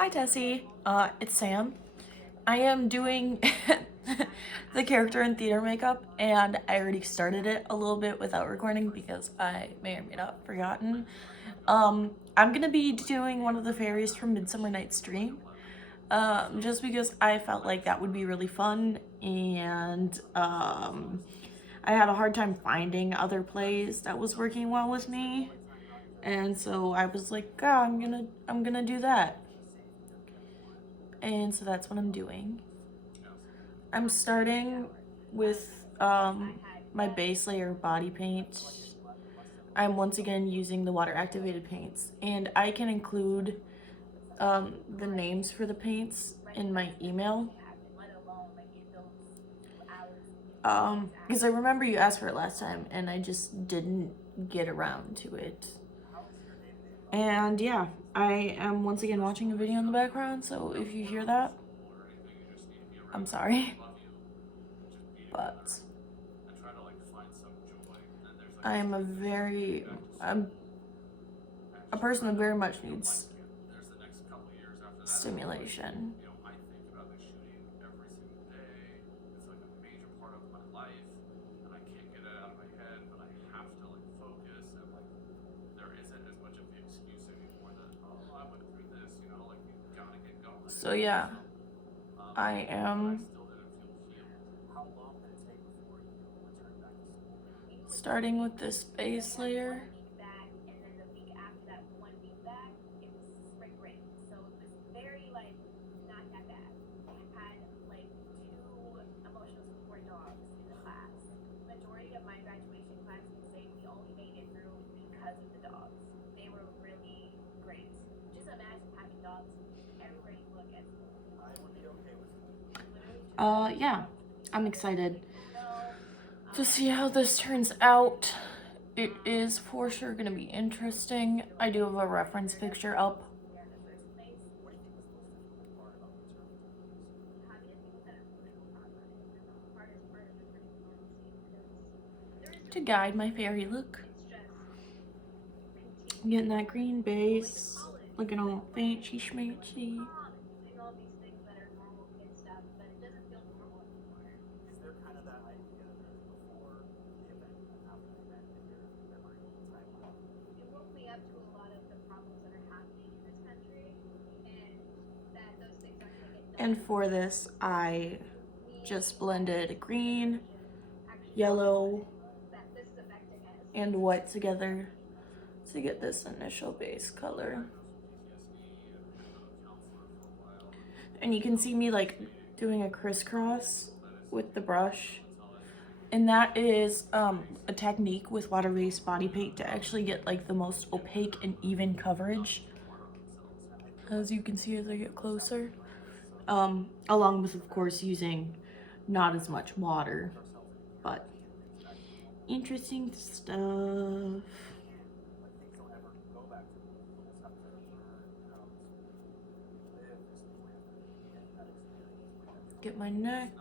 Hi Tessie, it's Sam. I am doing the character in theater makeup, and I already started it a little bit without recording because I may or may not have forgotten. I'm gonna be doing one of the fairies from Midsummer Night's Dream, just because I felt like that would be really fun, and I had a hard time finding other plays that was working well with me, and so I was like, oh, I'm gonna do that. And so that's what I'm doing. I'm starting with my base layer body paint. I'm once again using the water activated paints, and I can include the names for the paints in my email. Because I remember you asked for it last time and I just didn't get around to it. And yeah, I am once again watching a video in the background, so if you hear that, I'm sorry. But I'm a person that very much needs stimulation. So yeah, I am starting with this base layer. Yeah, I'm excited to see how this turns out. It is for sure gonna be interesting. I do have a reference picture up. To guide my fairy look. I'm getting that green base, looking all fancy schmancy. And for this, I just blended green, yellow, and white together to get this initial base color. And you can see me like doing a crisscross with the brush. And that is a technique with water-based body paint to actually get like the most opaque and even coverage, as you can see as I get closer. Along with, of course, using not as much water, but interesting stuff. Get my neck,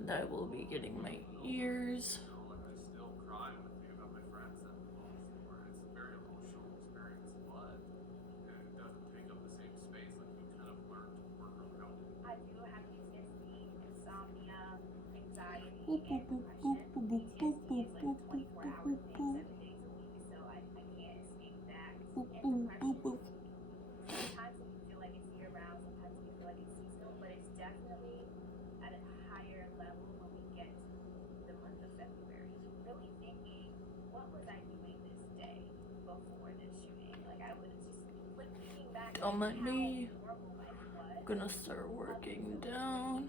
and I will be getting my ears. Boop, boop, boop, boop, boop, boop, boop, boop, boop, boop, boop, boop. Boop, boop, boop, boop. On my knee, gonna start working down.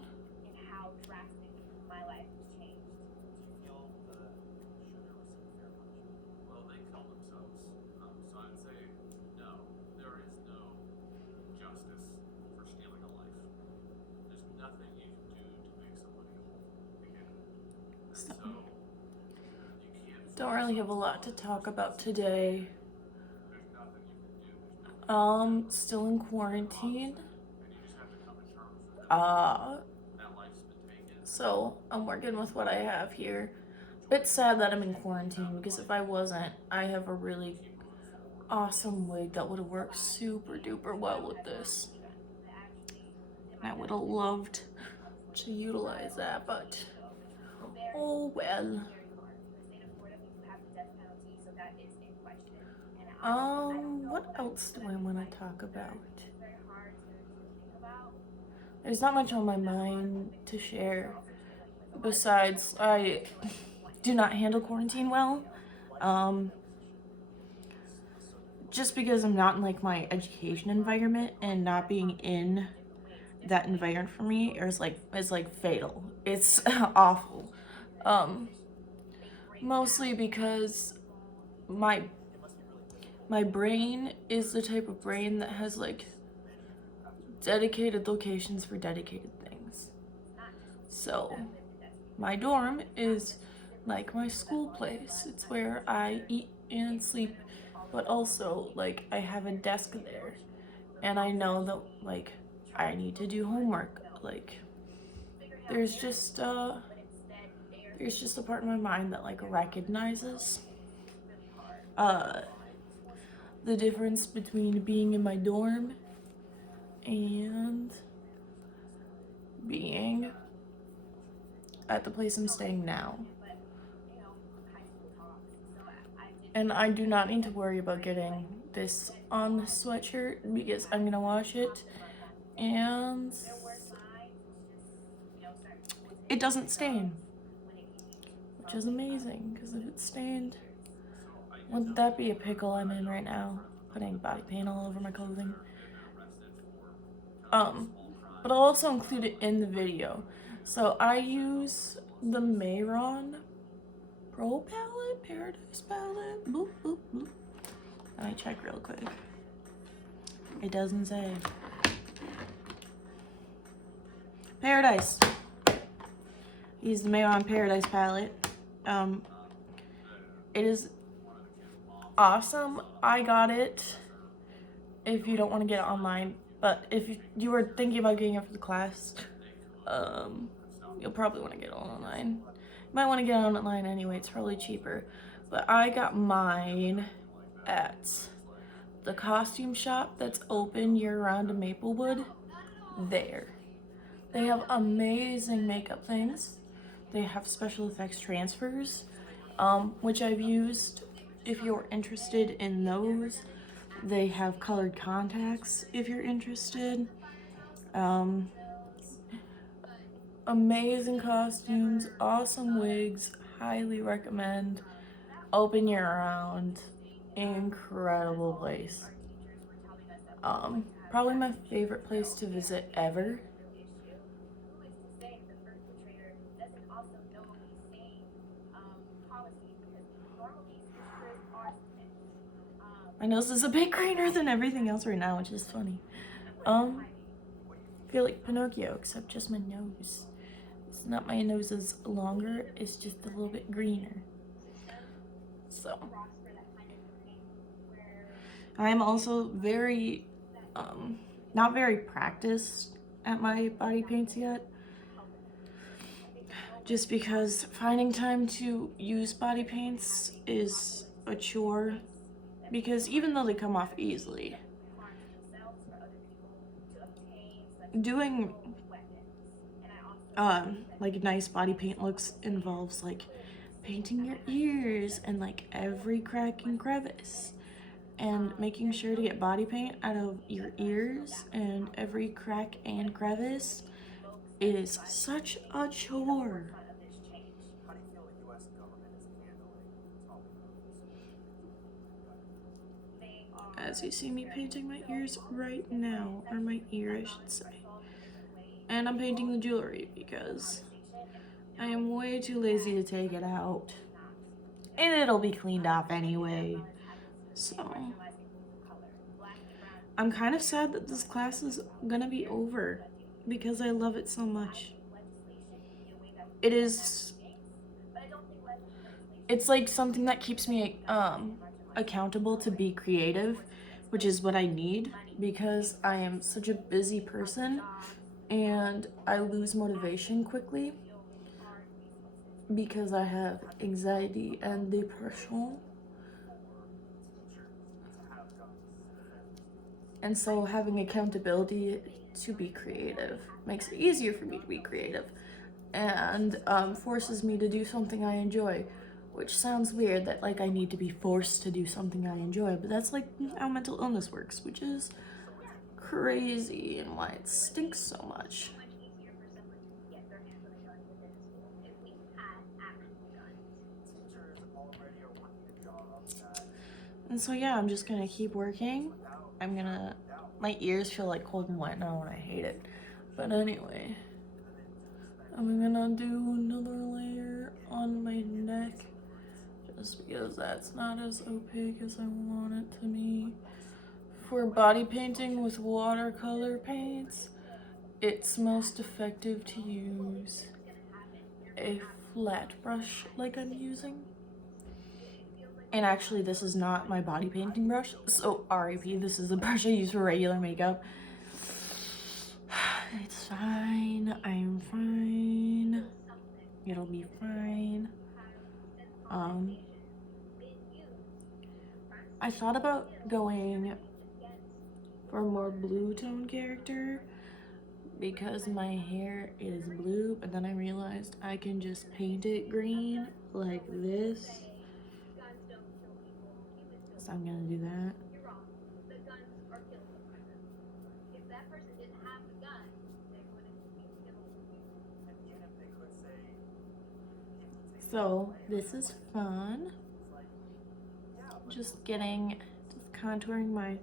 So, don't really have a lot to talk about today. Still in quarantine. So I'm working with what I have here. It's sad that I'm in quarantine because if I wasn't, I have a really awesome wig that would have worked super duper well with this. I would have loved to utilize that, but oh well. What else do I want to talk about? There's not much on my mind to share. Besides, I do not handle quarantine well. Just because I'm not in like my education environment, and not being in that environment for me is like fatal. It's awful. Mostly because my brain is the type of brain that has like dedicated locations for dedicated things. So my dorm is like my school place. It's where I eat and sleep, but also like I have a desk there, and I know that like I need to do homework. Like there's just a part of my mind that like recognizes the difference between being in my dorm and being at the place I'm staying now. And I do not need to worry about getting this on the sweatshirt because I'm gonna wash it and it doesn't stain, which is amazing, because if it stained, wouldn't that be a pickle I'm in right now, putting body paint all over my clothing. But I'll also include it in the video. So I use the Mayron Pro palette, Paradise palette. Boop, boop, boop. Let me check real quick. It doesn't say. Paradise. Use the Mayron Paradise palette. It is awesome. I got it if you don't want to get it online, but if you were thinking about getting it for the class, you'll probably want to get it online. You might want to get it online anyway, it's probably cheaper. But I got mine at the costume shop that's open year-round in Maplewood. There. They have amazing makeup things. They have special effects transfers, which I've used if you're interested in those. They have colored contacts if you're interested. Amazing costumes, awesome wigs, highly recommend. Open year round, incredible place. Probably my favorite place to visit ever. My nose is a bit greener than everything else right now, which is funny. I feel like Pinocchio, except just my nose. It's not my nose is longer, it's just a little bit greener. So I'm also very, not very practiced at my body paints yet. Just because finding time to use body paints is a chore. Because even though they come off easily, doing like nice body paint looks involves like painting your ears and like every crack and crevice, and making sure to get body paint out of your ears and every crack and crevice is such a chore. As you see me painting my ears right now, or my ear I should say. And I'm painting the jewelry because I am way too lazy to take it out. And it'll be cleaned off anyway. So I'm kind of sad that this class is gonna be over because I love it so much. It's like something that keeps me accountable to be creative, which is what I need because I am such a busy person and I lose motivation quickly because I have anxiety and depression. And so having accountability to be creative makes it easier for me to be creative, and forces me to do something I enjoy, which sounds weird that like I need to be forced to do something I enjoy, but that's like how mental illness works, which is crazy and why it stinks so much. And so yeah, I'm just gonna keep working. My ears feel like cold and wet now and I hate it. But anyway, I'm gonna do another layer on my neck just because that's not as opaque as I want it to be. For body painting with watercolor paints, it's most effective to use a flat brush like I'm using. And actually, this is not my body painting brush, so RIP, this is the brush I use for regular makeup. It's fine, I'm fine. It'll be fine. I thought about going for a more blue tone character because my hair is blue, but then I realized I can just paint it green like this. So I'm gonna do that. So this is fun. Just contouring my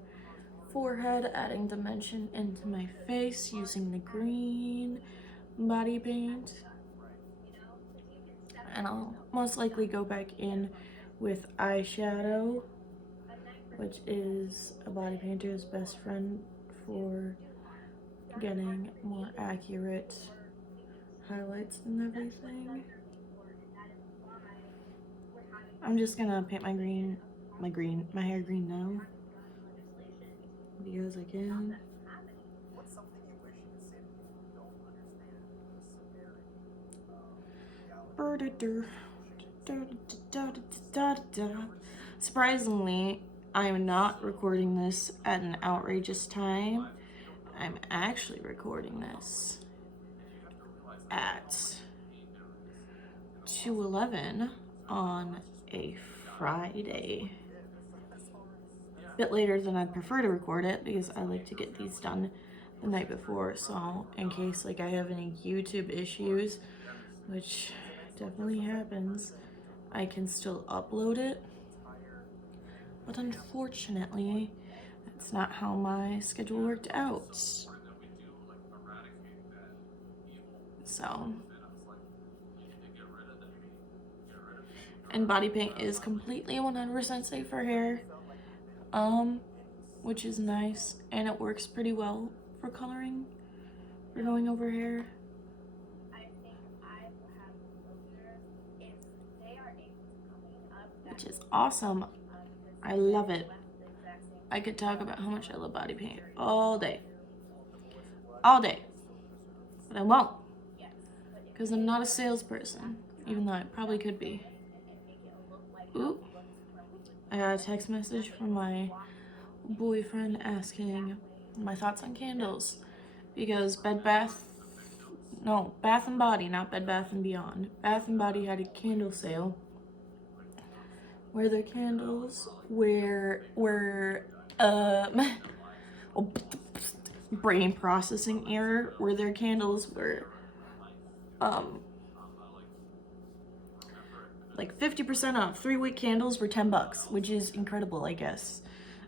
forehead, adding dimension into my face using the green body paint. And I'll most likely go back in with eyeshadow, which is a body painter's best friend for getting more accurate highlights and everything. I'm just gonna paint my hair green now because I can. Surprisingly, I'm not recording this at an outrageous time. I'm actually recording this at 2:11 on a Friday. A bit later than I'd prefer to record it because I like to get these done the night before, so in case like I have any YouTube issues, which definitely happens, I can still upload it. But unfortunately, that's not how my schedule worked out. So, and body paint is completely 100% safe for hair, which is nice, and it works pretty well for coloring, for going over hair. Which is awesome. I love it. I could talk about how much I love body paint all day. All day. But I won't. Because I'm not a salesperson, even though I probably could be. Ooh. I got a text message from my boyfriend asking my thoughts on candles. Because Bath and Body, not Bed Bath and Beyond. Bath and Body had a candle sale where their candles were brain processing error, where their candles were like 50% off. 3-wick candles were $10, which is incredible, I guess.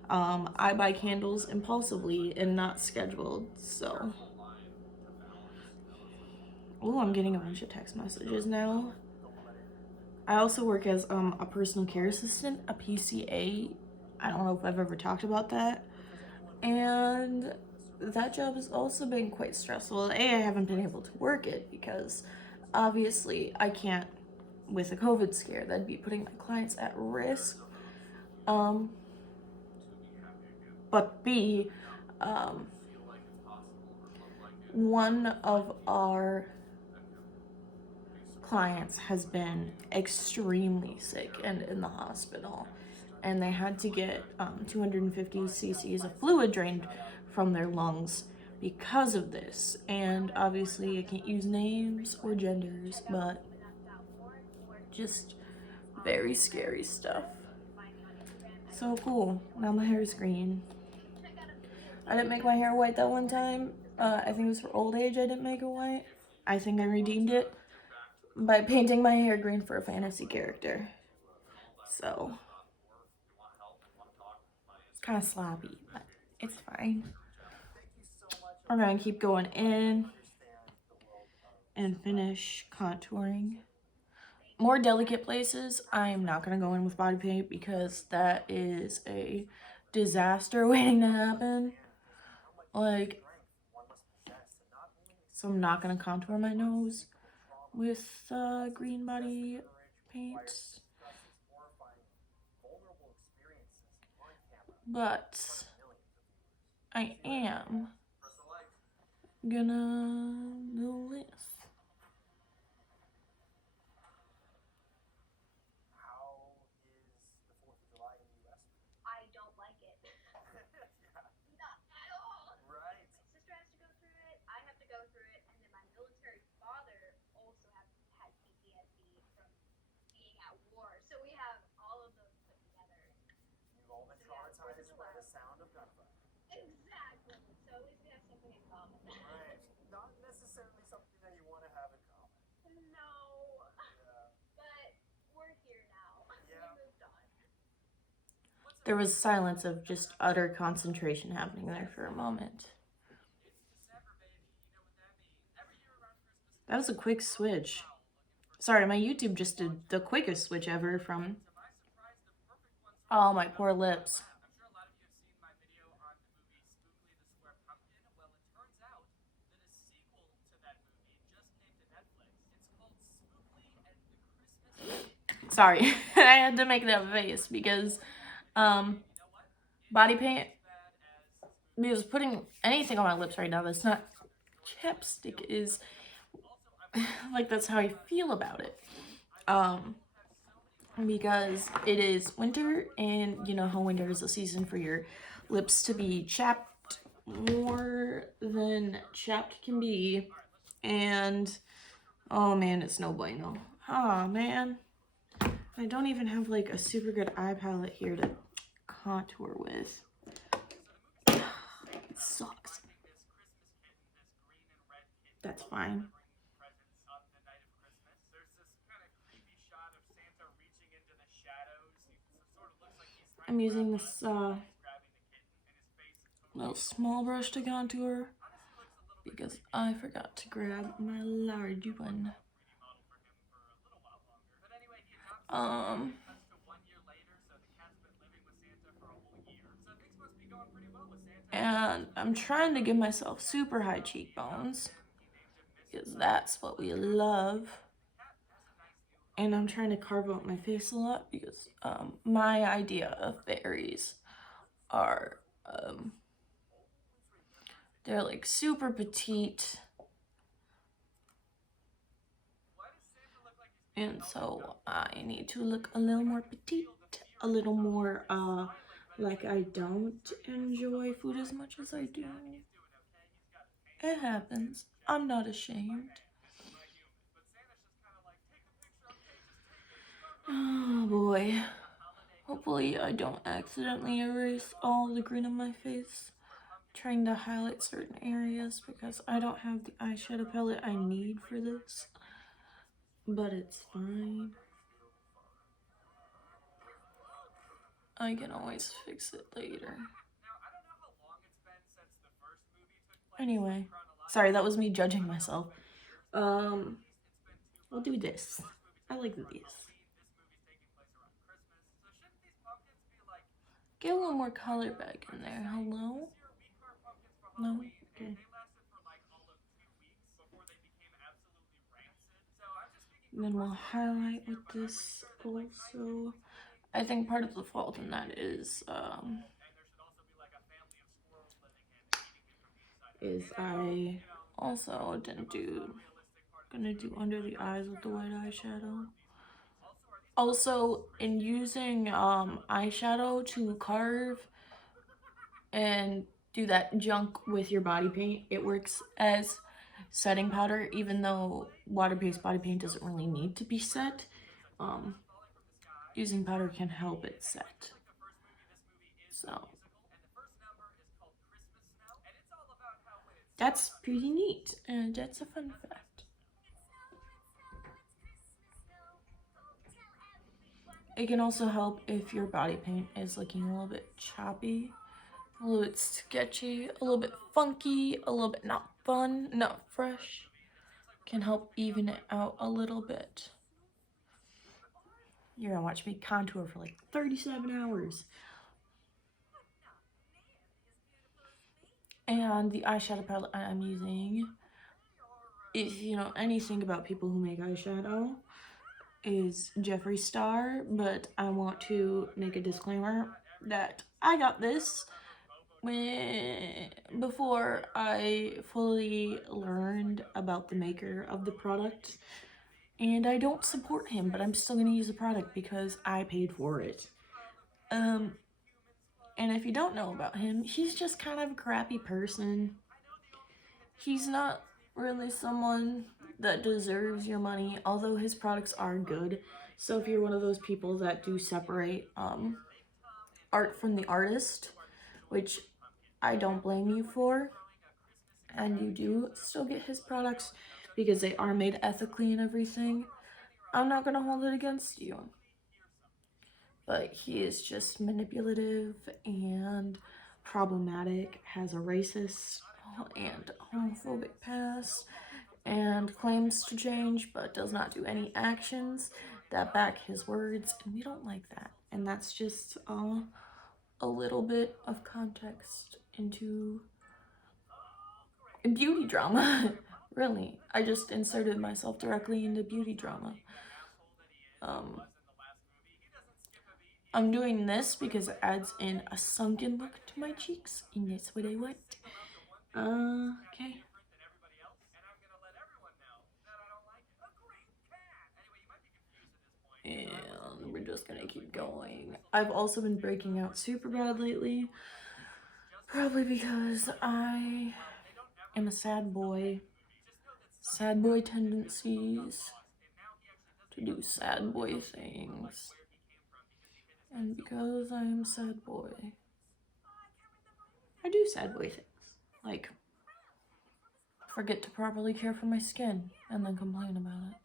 I buy candles impulsively and not scheduled, so. Oh, I'm getting a bunch of text messages now. I also work as a personal care assistant, a PCA. I don't know if I've ever talked about that. And that job has also been quite stressful. I haven't been able to work it because obviously I can't, with a COVID scare, that'd be putting my clients at risk. But B, one of our clients has been extremely sick and in the hospital. and they had to get 250 cc's of fluid drained from their lungs because of this. And obviously, I can't use names or genders, but just very scary stuff. So cool. Now my hair is green. I didn't make my hair white that one time. I think it was for old age I didn't make it white. I think I redeemed it by painting my hair green for a fantasy character. So, it's kind of sloppy, but it's fine. We're going to keep going in and finish contouring. More delicate places, I'm not going to go in with body paint because that is a disaster waiting to happen. Like, so I'm not going to contour my nose with green body paint. But I am gonna do this. There was silence of just utter concentration happening there for a moment. That was a quick switch. Sorry, my YouTube just did the quickest switch ever from... Oh, my poor lips. Sorry, I had to make that face because body paint, because putting anything on my lips right now that's not chapstick is like, that's how I feel about it. Because it is winter, and you know how winter is a season for your lips to be chapped more than chapped can be. And oh man, it's no bueno. Oh man, I don't even have like a super good eye palette here to contour with. It sucks. That's fine. I'm using this little small brush to contour because I forgot to grab my large one. And I'm trying to give myself super high cheekbones because that's what we love. And I'm trying to carve out my face a lot because my idea of fairies are they're like super petite, and so I need to look a little more petite, a little more like I don't enjoy food as much as I do. It happens. I'm not ashamed. Oh boy. Hopefully I don't accidentally erase all the green on my face. Trying to highlight certain areas because I don't have the eyeshadow palette I need for this. But it's fine. I can always fix it later. Anyway, sorry, that was me judging myself. We'll do this. I like this. Get a little more color back in there. Hello? No? Okay. And then we'll highlight with this also. I think part of the fault in that is I also gonna do under the eyes with the white eyeshadow. Also, in using eyeshadow to carve and do that junk with your body paint, it works as setting powder, even though water-based body paint doesn't really need to be set. Using powder can help it set. So that's pretty neat, and that's a fun fact. It can also help if your body paint is looking a little bit choppy, a little bit sketchy, a little bit funky, a little bit not fun, not fresh. Can help even it out a little bit. You're gonna watch me contour for like 37 hours. And the eyeshadow palette I'm using, if you know anything about people who make eyeshadow, is Jeffree Star, but I want to make a disclaimer that I got this before I fully learned about the maker of the product, and I don't support him, but I'm still gonna use the product because I paid for it. And if you don't know about him, he's just kind of a crappy person. He's not really someone that deserves your money, although his products are good. So if you're one of those people that do separate art from the artist, which I don't blame you for, and you do still get his products because they are made ethically and everything, I'm not going to hold it against you. But he is just manipulative and problematic, has a racist and homophobic past, and claims to change but does not do any actions that back his words, and we don't like that. And that's just a little bit of context into beauty drama. Really, I just inserted myself directly into beauty drama. I'm doing this because it adds in a sunken look to my cheeks, and that's what I want. Okay. And we're just gonna keep going. I've also been breaking out super bad lately. Probably because I am a sad boy. Sad boy tendencies to do sad boy things. And because I am a sad boy, I do sad boy things. Like, forget to properly care for my skin and then complain about it.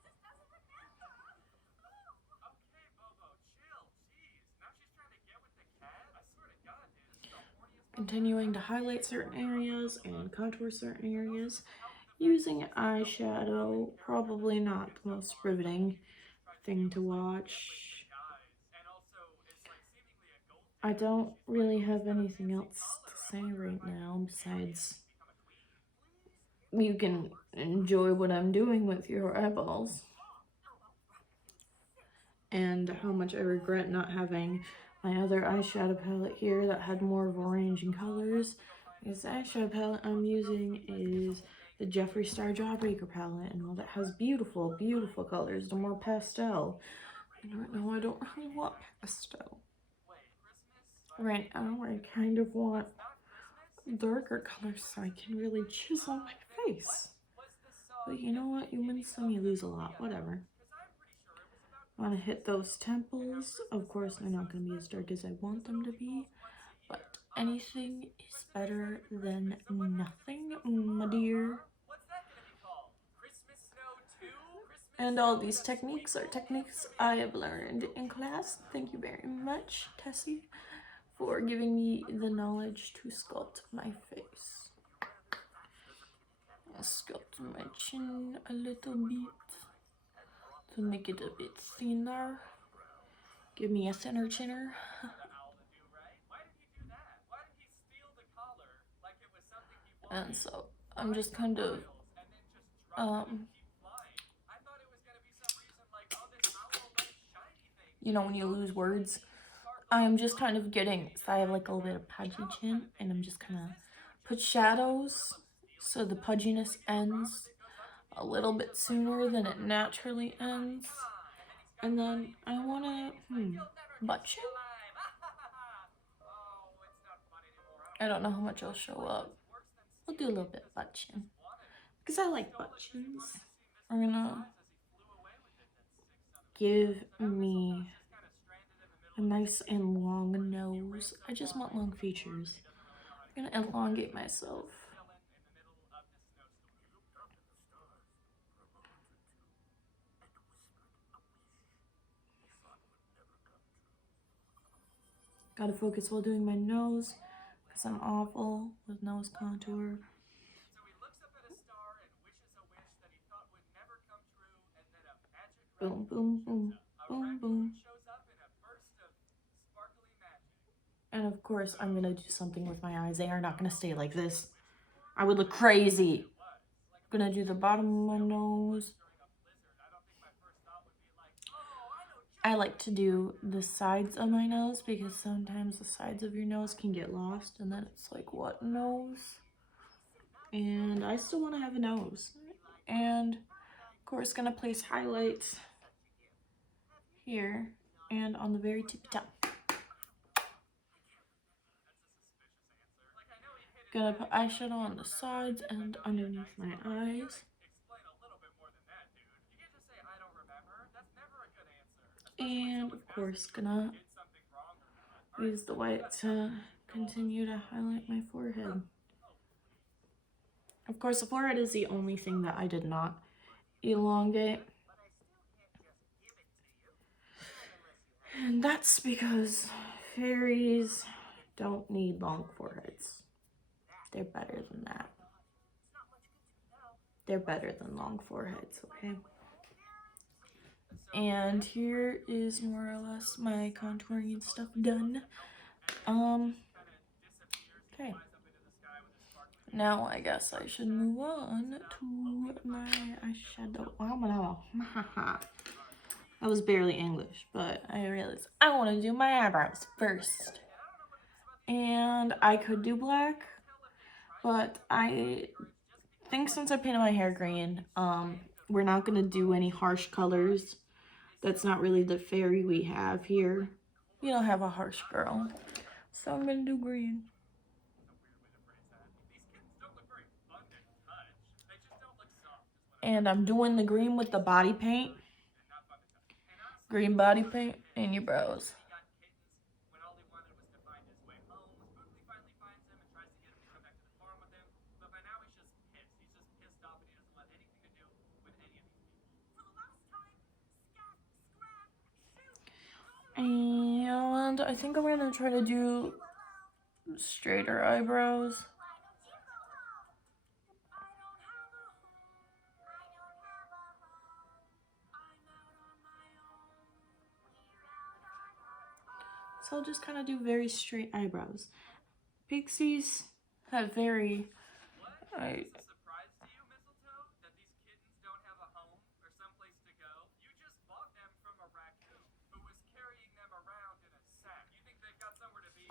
Continuing to highlight certain areas and contour certain areas using eyeshadow, probably not the most riveting thing to watch. I don't really have anything else to say right now besides you can enjoy what I'm doing with your eyeballs. And how much I regret not having my other eyeshadow palette here that had more of a range in colors. This eyeshadow palette I'm using is the Jeffree Star Jawbreaker palette, and all that has beautiful, beautiful colors. The more pastel. And right now I don't really want pastel. Right now I kind of want darker colors so I can really chisel my face. But you know what? You win some, you lose a lot. Whatever. I want to hit those temples. Of course, they're not going to be as dark as I want them to be, but anything is better than nothing, my dear. And all these techniques are techniques I have learned in class. Thank you very much, Tessie, for giving me the knowledge to sculpt my face. I'll sculpt my chin a little bit to make it a bit thinner. Give me a thinner chinner. And so I'm just kind of you know, when you lose words, I'm just kind of getting, so I have like a little bit of pudgy chin, and I'm just kind of put shadows so the pudginess ends a little bit sooner than it naturally ends. And then I wanna, butt chin? I don't know how much it'll show up. We'll do a little bit butt chin. Because I like butt chins. I'm gonna give me a nice and long nose. I just want long features. I'm gonna elongate myself. Gotta focus while doing my nose, because I'm awful with nose contour. Boom, boom, boom, boom, boom. And of course, I'm gonna do something with my eyes. They are not gonna stay like this. I would look crazy. I'm gonna do the bottom of my nose. I like to do the sides of my nose because sometimes the sides of your nose can get lost and then it's like, what nose? And I still want to have a nose. And of course, gonna place highlights here and on the very tippy top. Gonna put eyeshadow on the sides and underneath my eyes. And of course, gonna use the white to continue to highlight my forehead. Of course, the forehead is the only thing that I did not elongate. And that's because fairies don't need long foreheads. They're better than that. They're better than long foreheads, okay? And here is more or less my contouring and stuff done. Okay. Now I guess I should move on to my eyeshadow. That was barely English, but I realized I want to do my eyebrows first. And I could do black, but I think since I painted my hair green, we're not going to do any harsh colors. That's not really the fairy we have here. We don't have a harsh girl. So I'm going to do green. And I'm doing the green with the body paint. Green body paint in your brows. And I think I'm gonna try to do straighter eyebrows. So I'll just kind of do very straight eyebrows. Pixies have very...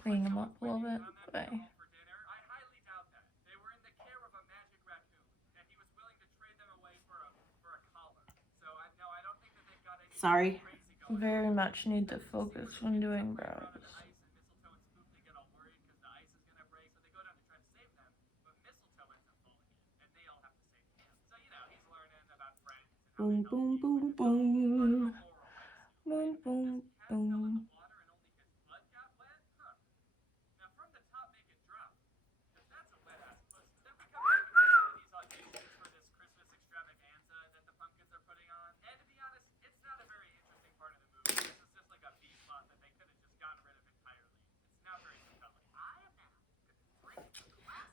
Clean them up a little bit. Bye. Sorry. Very much need to focus when doing brows. Boom, boom, boom, boom. Boom, boom, boom.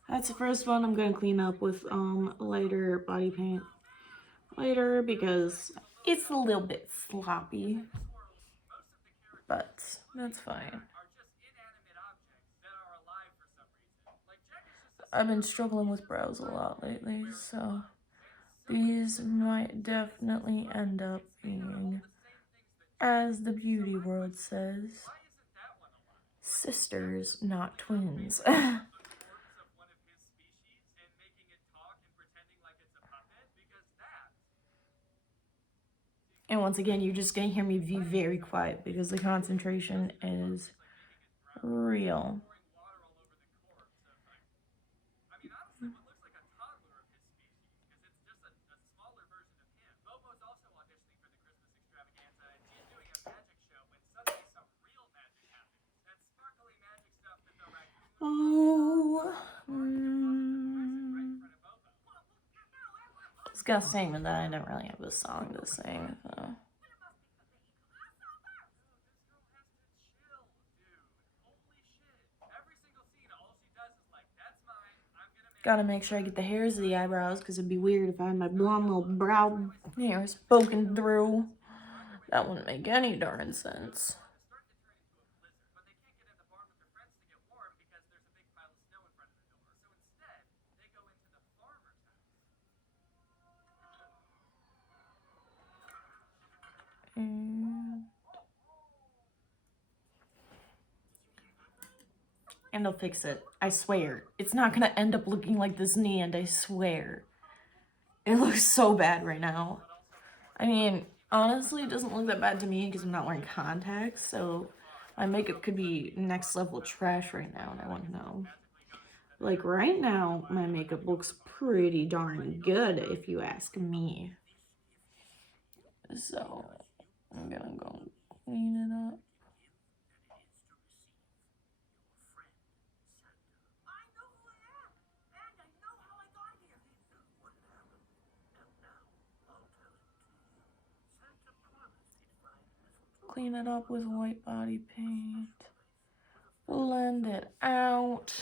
That's the first one I'm gonna clean up with lighter body paint later because it's a little bit sloppy, but that's fine. I've been struggling with brows a lot lately, so these might definitely end up being, as the beauty world says, sisters, not twins. And once again, you're just gonna hear me be very quiet because the concentration is real. Oh, disgusting, but then I don't really have a song to sing, so. Gotta make sure I get the hairs of the eyebrows, because it'd be weird if I had my blonde little brow hairs poking through. That wouldn't make any darn sense. And they'll fix it. I swear. It's not gonna end up looking like this in the end, I swear. It looks so bad right now. I mean, honestly, it doesn't look that bad to me because I'm not wearing contacts, so my makeup could be next level trash right now, and I want to know. Like, right now, my makeup looks pretty darn good, if you ask me. So, I'm gonna go clean it up. Clean it up with white body paint. Blend it out.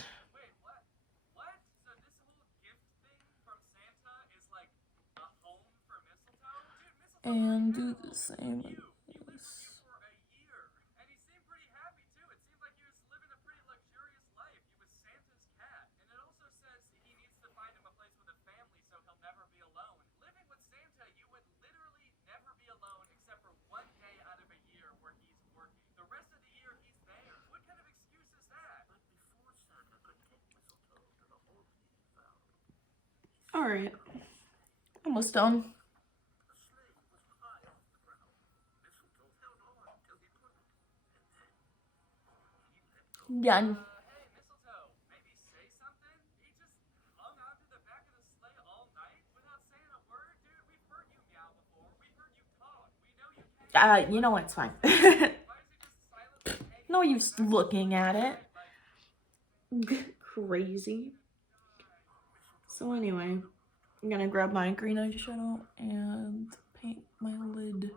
And do the same with this. Alright, almost done. Done. You know what, it's fine. No use looking at it. Crazy. So anyway, I'm gonna grab my green eyeshadow and paint my lid.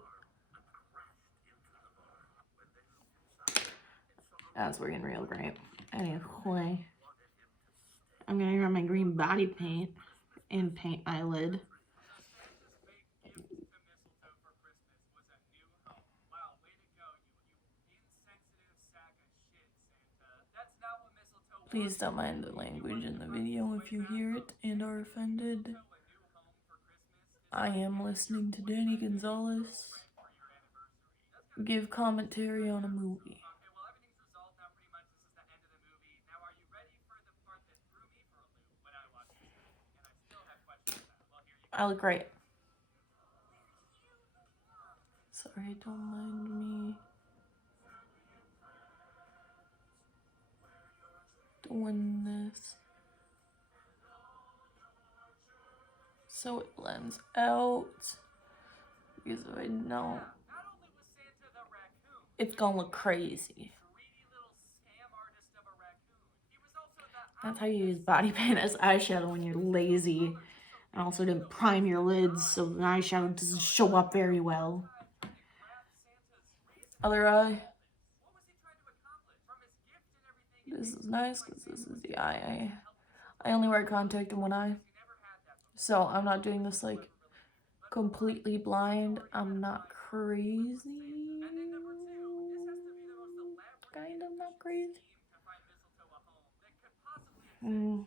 That's working real great. Anyway, I'm gonna grab my green body paint and paint my lid. Please don't mind the language in the video if you hear it and are offended. I am listening to Danny Gonzalez give commentary on a movie. I look great. Sorry, don't mind me doing this. So it blends out. Because if I don't, it's gonna look crazy. That's how you use body paint as eyeshadow when you're lazy. And also didn't prime your lids so the eyeshadow doesn't show up very well. Other eye. This is nice because this is the eye. I only wear contact in one eye. So I'm not doing this like completely blind. I'm not crazy. Kind of not crazy. Boom,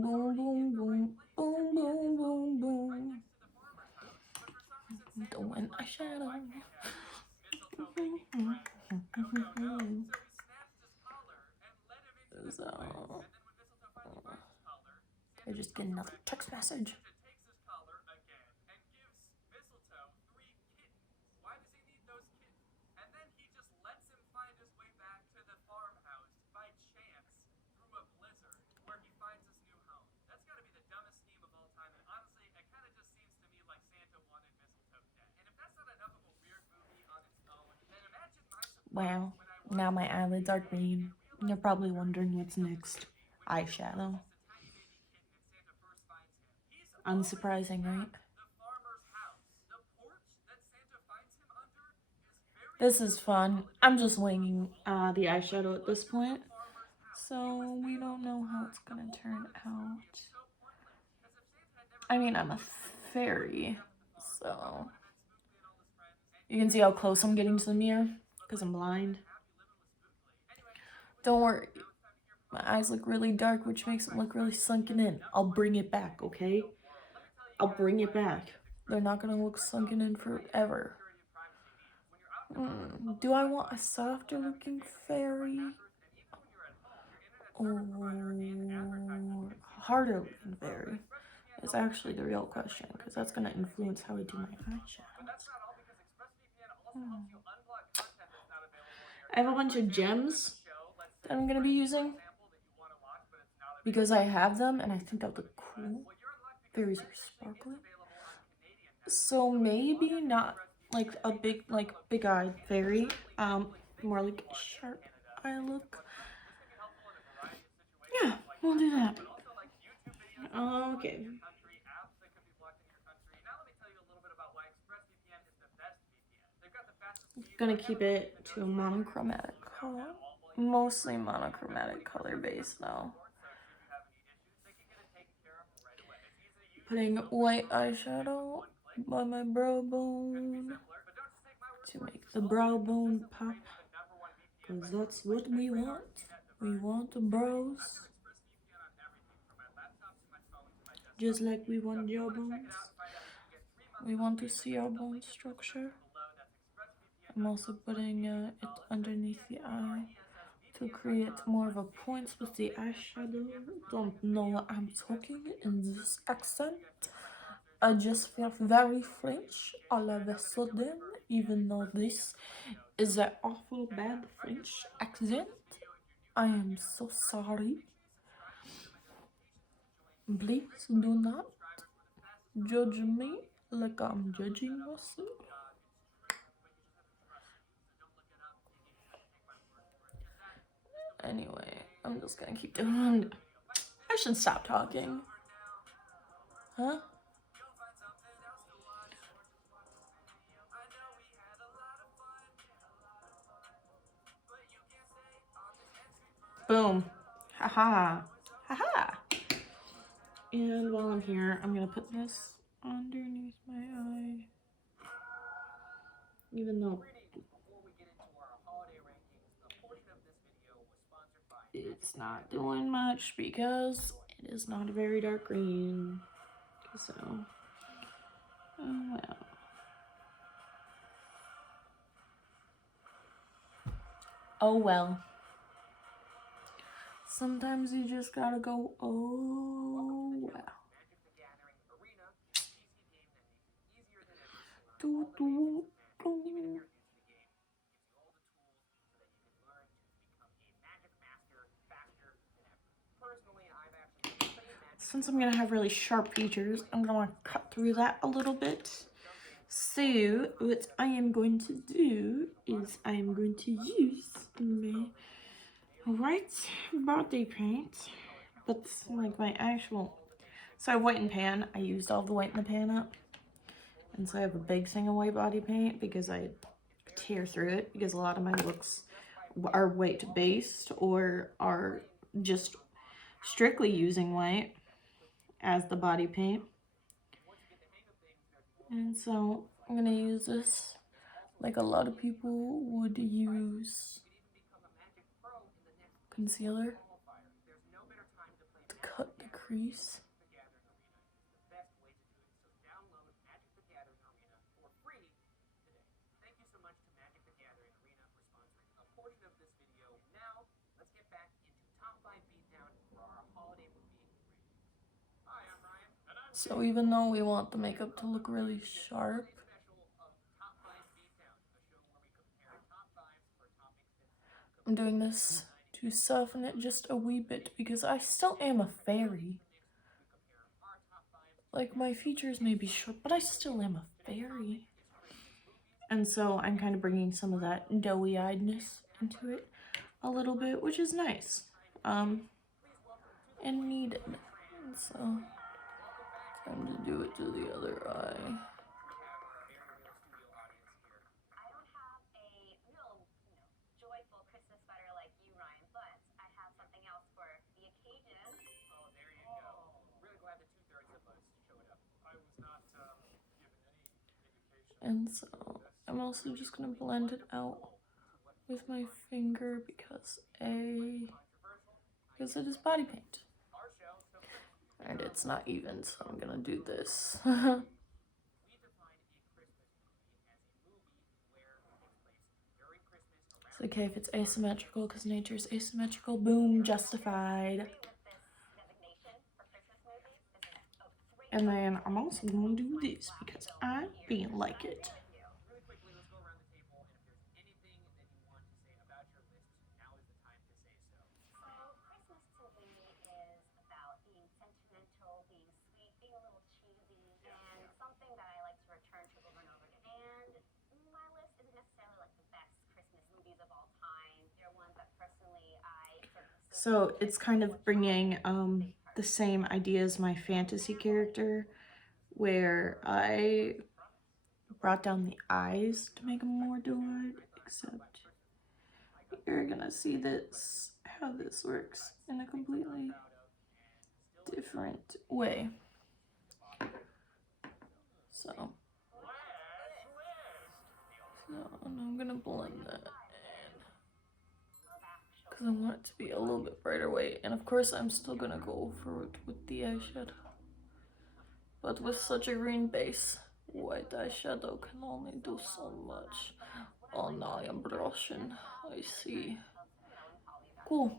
boom, boom, boom. Boom, boom, boom, boom. Doing eyeshadow. So, I just get another text message. Well, now my eyelids are green. You're probably wondering what's next. Eyeshadow. Unsurprising, right? This is fun. I'm just winging the eyeshadow at this point. So we don't know how it's gonna turn out. I mean, I'm a fairy, so you can see how close I'm getting to the mirror because I'm blind. Don't worry. My eyes look really dark, which makes them look really sunken in. I'll bring it back, okay? I'll bring it back. They're not gonna look sunken in forever. Do I want a softer looking fairy? Or harder looking fairy? Is actually the real question, because that's gonna influence how I do my eyeshadows. I have a bunch of gems that I'm gonna be using because I have them and I think that would look cool. Fairies are sparkling. So maybe not like a big-eyed fairy, more like a sharp eye look. Yeah, we'll do that. Okay. Gonna keep it to a monochromatic color. Mostly monochromatic color base now. Putting white eyeshadow by my brow bone to make the brow bone pop. Because that's what we want. We want the brows. Just like we want jawbones. We want to see our bone structure. I'm also putting it underneath the eye to create more of a point with the eyeshadow. Don't know what I'm talking in this accent. I just feel very French all of a sudden, even though this is an awful bad French accent. I am so sorry. Please do not judge me like I'm judging myself. Anyway, I'm just gonna keep doing it. I should stop talking. Huh? Boom. Haha. Haha. And while I'm here, I'm gonna put this underneath my eye. Even though it's not doing much because it is not a very dark green. So, oh well. Oh well. Sometimes you just gotta go, oh well. Do, do, do. Since I'm gonna have really sharp features, I'm gonna want to cut through that a little bit. So what I am going to do is I am going to use my white body paint, but like my actual, so I have white in pan. I used all the white in the pan up, and so I have a big thing of white body paint because I tear through it because a lot of my looks are white based or are just strictly using white as the body paint. And so I'm gonna use this like a lot of people would use concealer to cut the crease. So even though we want the makeup to look really sharp, I'm doing this to soften it just a wee bit because I still am a fairy. Like, my features may be short, but I still am a fairy. And so I'm kind of bringing some of that doughy-eyedness into it a little bit, which is nice and needed. And so time to do it to the other eye. And so I'm also just gonna blend it out with my finger because it is body paint. And it's not even, so I'm gonna do this. It's okay if it's asymmetrical because nature's asymmetrical. Boom, justified. And then I'm also gonna do this because I feel like it. So it's kind of bringing the same idea as my fantasy character, where I brought down the eyes to make them more doe-eyed, except you're gonna see this, how this works in a completely different way. So I'm gonna blend that in because I want it to be a little bit brighter white, and of course I'm still gonna go for it with the eyeshadow, but with such a green base, white eyeshadow can only do so much. Oh no, I'm brushing. I see. Cool.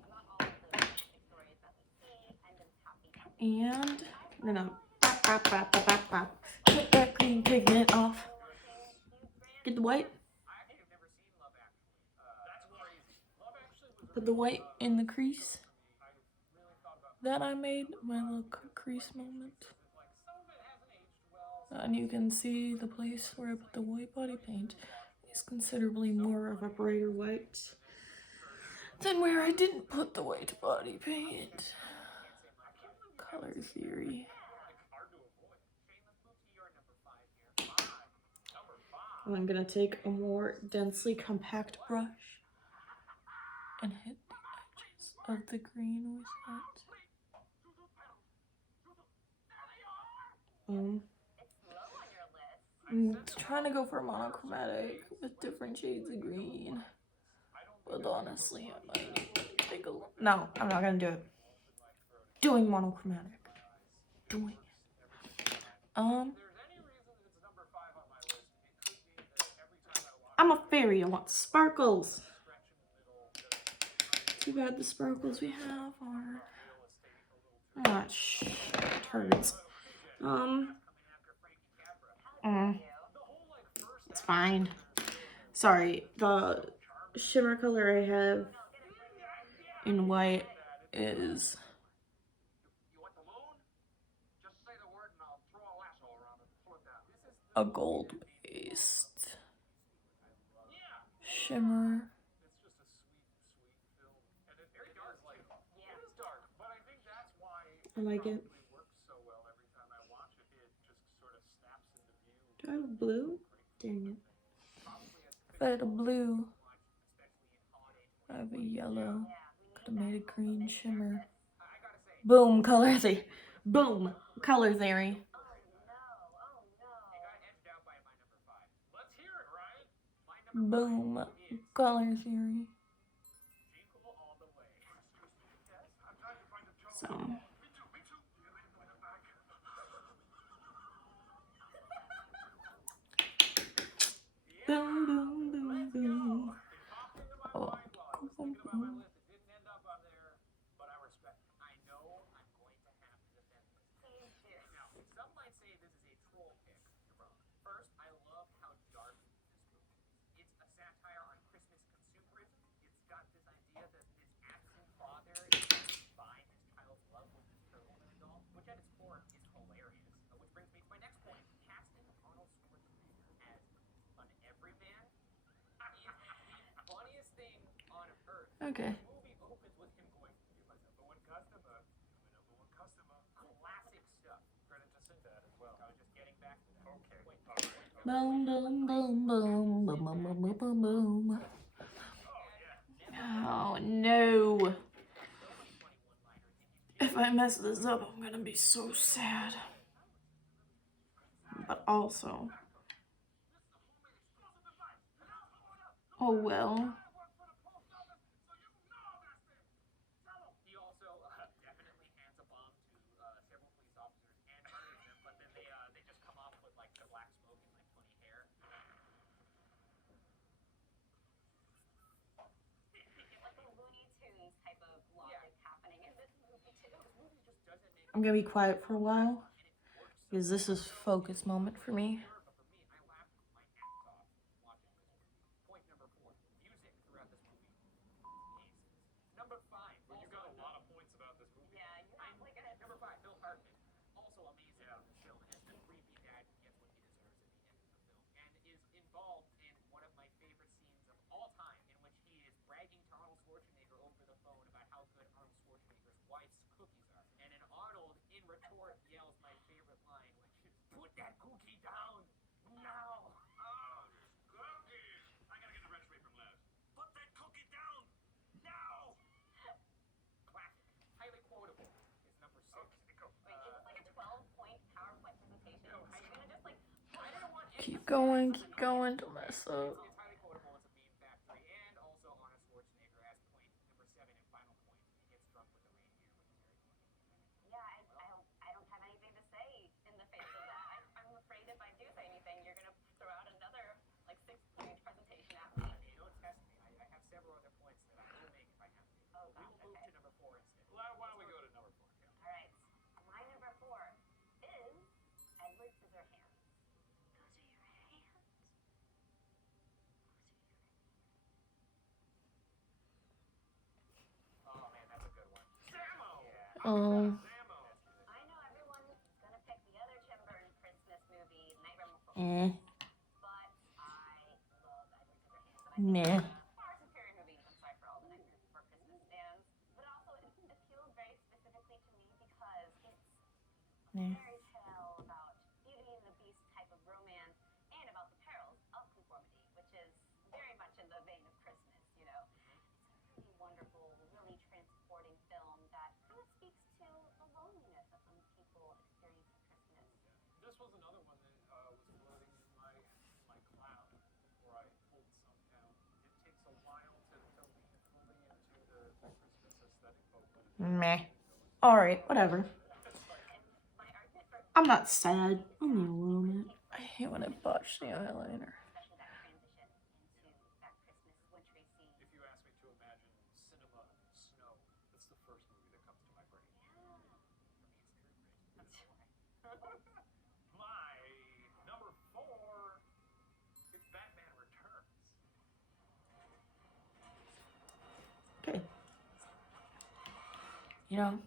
And I'm gonna get that green pigment off. Get the white. Put the white in the crease that I made, my little crease moment. And you can see the place where I put the white body paint is considerably more of a brighter white than where I didn't put the white body paint. Color theory. I'm gonna take a more densely compact brush and hit the edges of the green with that. I'm trying to go for monochromatic with different shades of green, but honestly, I might need to take a look. No, I'm not gonna do it. Doing monochromatic. Doing it. I'm a fairy. I want sparkles. Too bad the sparkles we have are turds. It's fine. Sorry, the shimmer color I have in white is a gold based shimmer. I like it. Do I have blue? Dang it. If I had a blue, I have a yellow. Could have made a green shimmer. Boom, color theory. Boom, color theory. Boom, color theory. So. Boom, boom, boom, boom. Oh, boom, boom. Okay. Boom, boom, boom, boom, boom, boom, boom, boom, boom, boom. Oh no. If I mess this up, I'm gonna be so sad. But also, oh well. I'm gonna be quiet for a while because this is focus moment for me. Keep going, don't mess up. Oh. Eh. Meh. Meh. Meh. Alright, whatever. I'm not sad. Only a little bit. I hate when I botch the eyeliner. Okay. You know,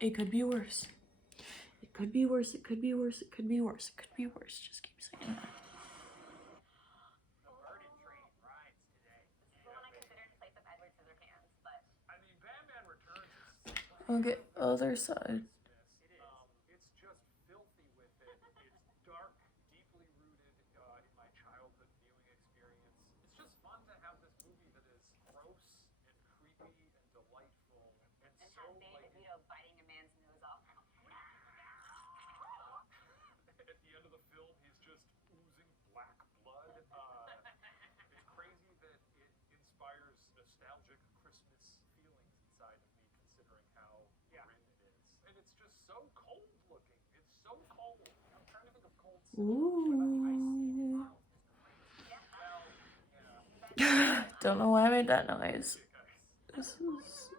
it could be worse. It could be worse, it could be worse, it could be worse, it could be worse. Just keep saying that. Okay, other side. Ooh. Don't know why I made that noise. This is...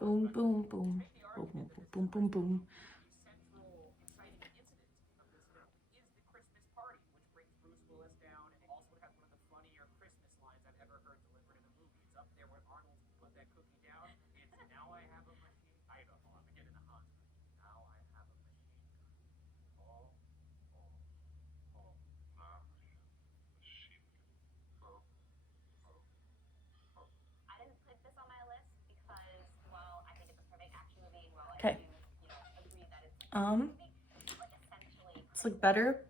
Boom, boom, boom. Boom, boom, boom, boom, boom. Okay. It's like better.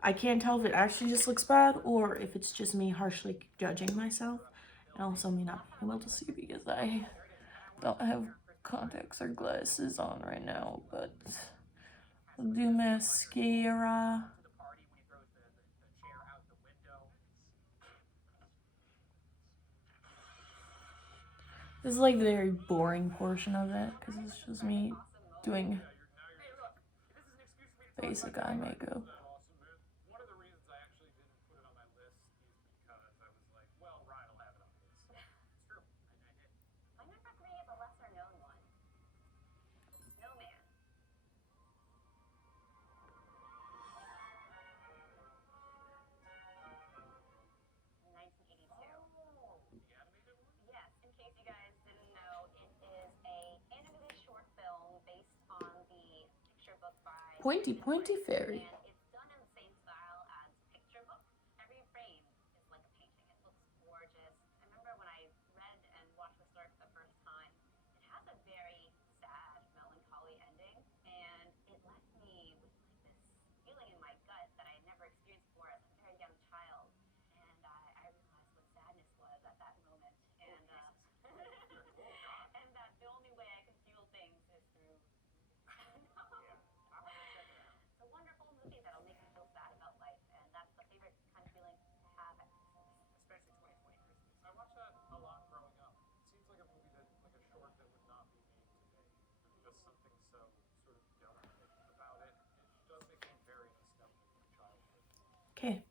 I can't tell if it actually just looks bad or if it's just me harshly judging myself. And also me not being able to see because I don't have contacts or glasses on right now, but I'll do mascara. This is like the very boring portion of it because it's just me doing basic eye makeup. Pointy, pointy fairy. Okay.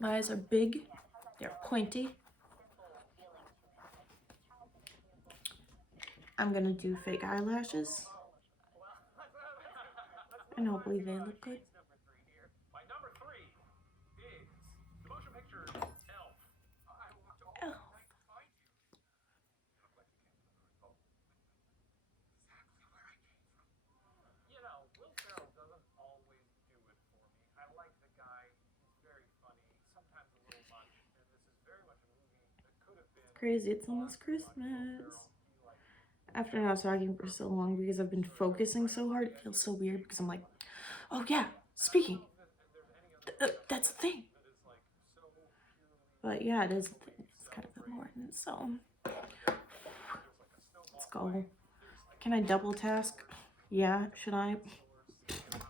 My eyes are big. They're pointy. I'm gonna do fake eyelashes. And hopefully they look good. Elf. Crazy, it's almost Christmas. After not talking for so long because I've been focusing so hard, it feels so weird because I'm like, oh yeah, speaking. That's the thing. But yeah, it is. It's kind of important. So let's go. Can I double task? Yeah, should I?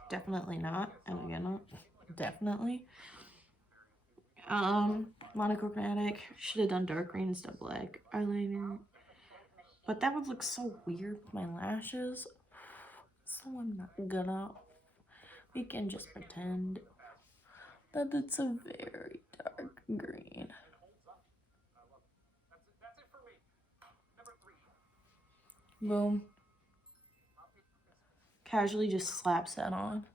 Definitely not. Am I gonna? Definitely. Monochromatic. Should have done dark green instead of black eyeliner. But that would look so weird with my lashes. So I'm not gonna. We can just pretend that it's a very dark green. Boom. Casually just slaps that on.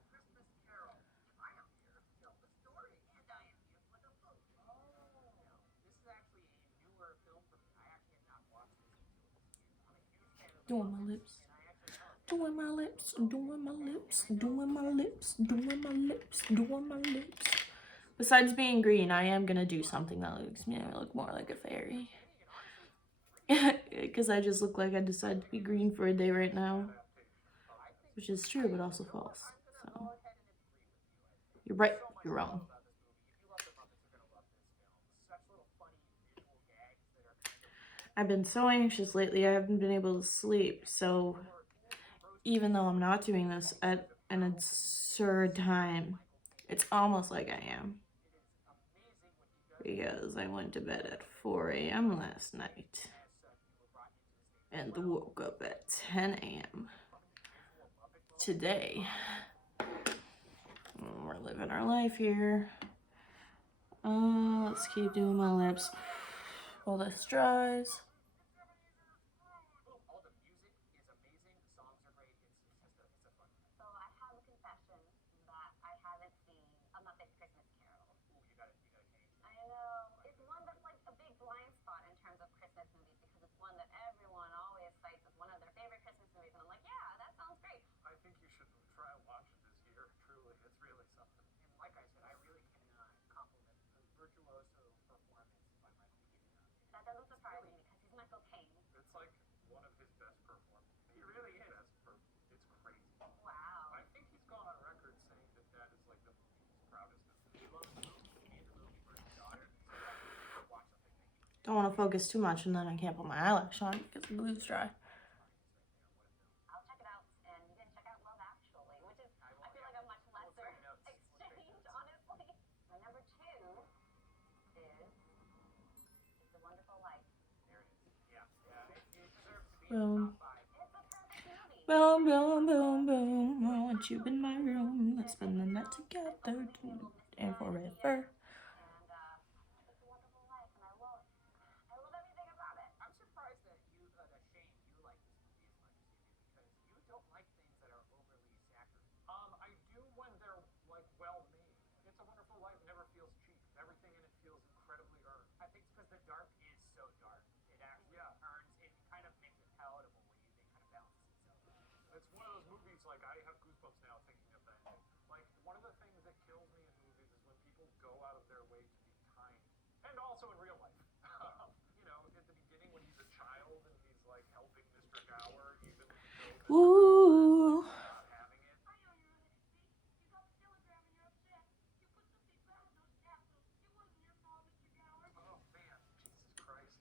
Doing my lips. Doing my lips. Doing my lips. Doing my lips. Doing my lips. Doing my lips. Besides being green, I am gonna do something that makes me look more like a fairy. Because I just look like I decided to be green for a day right now. Which is true, but also false. So you're right, you're wrong. I've been so anxious lately, I haven't been able to sleep. So even though I'm not doing this at an absurd time, it's almost like I am. Because I went to bed at 4 a.m. last night. And woke up at 10 a.m. today. We're living our life here. Let's keep doing my lips while this dries. Don't want to focus too much and then I can't put my eyelash on because the glue's dry. I'll check it out, and you didn't check out Love Actually, which is, I feel like a much lesser exchange, honestly. My number 2 is It's a Wonderful Life. There it is. Yeah. It deserves to be Boom. in the top 5. It's a perfect movie. Boom, boom, boom, boom. I want you in my room. Let's spend the night together and forever. It's a Wonderful Life, and I love everything about it. I'm surprised that Shane, you like this movie as much as you do, because you don't like things that are overly saccharine. I do when they're like well made. It's a Wonderful Life never feels cheap. Everything in it feels incredibly earned. I think it's because the dark is so dark. It actually earns. It kind of makes it palatable when it kind of balances itself. It's one of those movies, like, I have goosebumps now thinking of that. Like, one of the things that kills me in movies is when people go out of their way to be kind. And also in real life. You know, at the beginning when he's a child and he's, like, helping Mr. Gower, even though Ooh. not having it. I know you're an idiot. You got the telegram and you're upset. You put the seatbelt in those capsules. It wasn't your fault, Mr. Gower. Oh, man. Jesus Christ.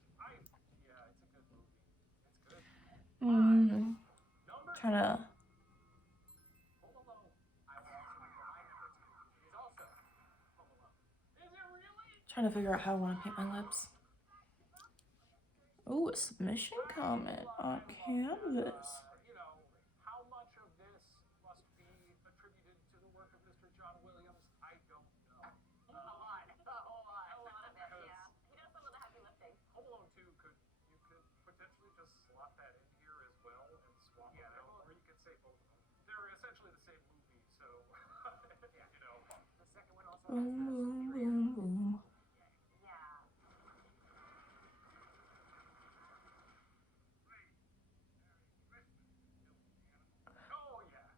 Yeah, it's a good movie. It's good. Number Trying to Home Alone. I will also my number 2 is also Home Alone. Is it really? trying to figure out how I want to paint my lips. Oh, a submission comment on Canvas. You know, how much of this must be attributed to the work of Mr. John Williams? I don't know. A lot of it, yeah. He does some of the heavy lifting. Home Alone 2 you could potentially just slot that in here as well and swap it out, or you could say both of them. They're essentially the same movie, so yeah, you know. The second one also has Boom, boom, boom, boom. Yeah. Oh yeah.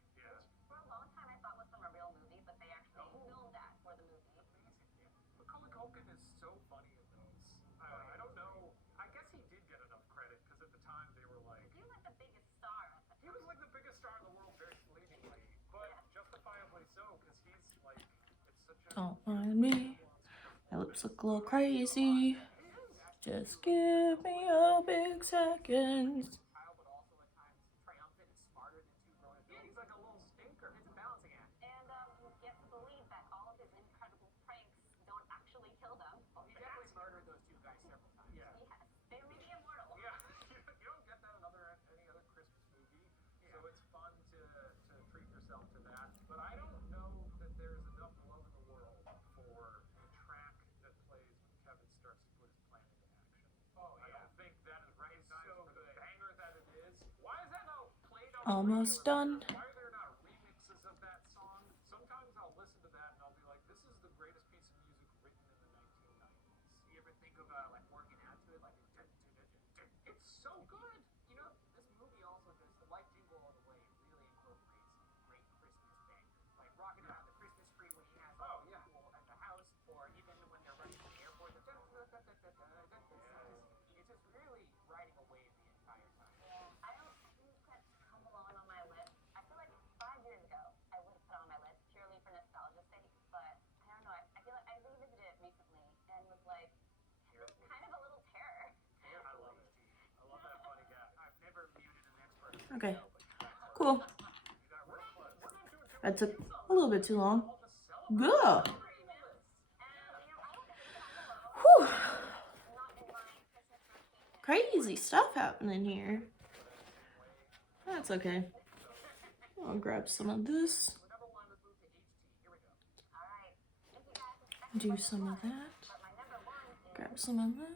For a long time, I thought was from a real movie, but they actually filmed that for the movie. Amazing. Macaulay Culkin is so funny in those. I don't know. I guess he did get enough credit because at the time they were like. He was like the biggest star at the time. He was like the biggest star in the world very fleetingly, but justifiably so because he's like, it's such a. Don't mind me. My lips look a little crazy. Just give me a big second. But also at times triumphant and smarter than 2 grown adults. Yeah, he's like a little stinker. It's a balancing act. And you get to believe that all of his incredible pranks don't actually kill them. Oh, he definitely murdered those 2 guys several times. Yeah. Yes. They may be immortal. Yeah, you don't get that in any other Christmas movie, so it's fun to treat yourself to that. But I don't know that there's enough love in the world for the track that plays when Kevin starts to put his plan into action. Oh yeah. I don't think that is right. So for the banger that it is. Why is that not played on Almost done. Why are there not remixes of that song? Sometimes I'll listen to that and I'll be like, this is the greatest piece of music written in the 1990s. You ever think of like working out to it, like it's so good. You know, this movie also does the Light Jingle All the Way really incorporates great Christmas bangers, like rocking around the Christmas tree when he has all the pool at the house, or even when they're running to the airport. It's just really riding a wave the entire time. Yeah. I don't put Home Alone on my list. I feel like 5 years ago, I would have put it on my list purely for nostalgia's sake, but I don't know. I feel like I revisited it recently and was like, it's kind of a little terror. I love it. I love that funny guy. I've never muted an expert. Okay. Cool. That took a little bit too long. Good. Whew. Crazy stuff happening here. That's okay. I'll grab some of this. Do some of that. Grab some of this.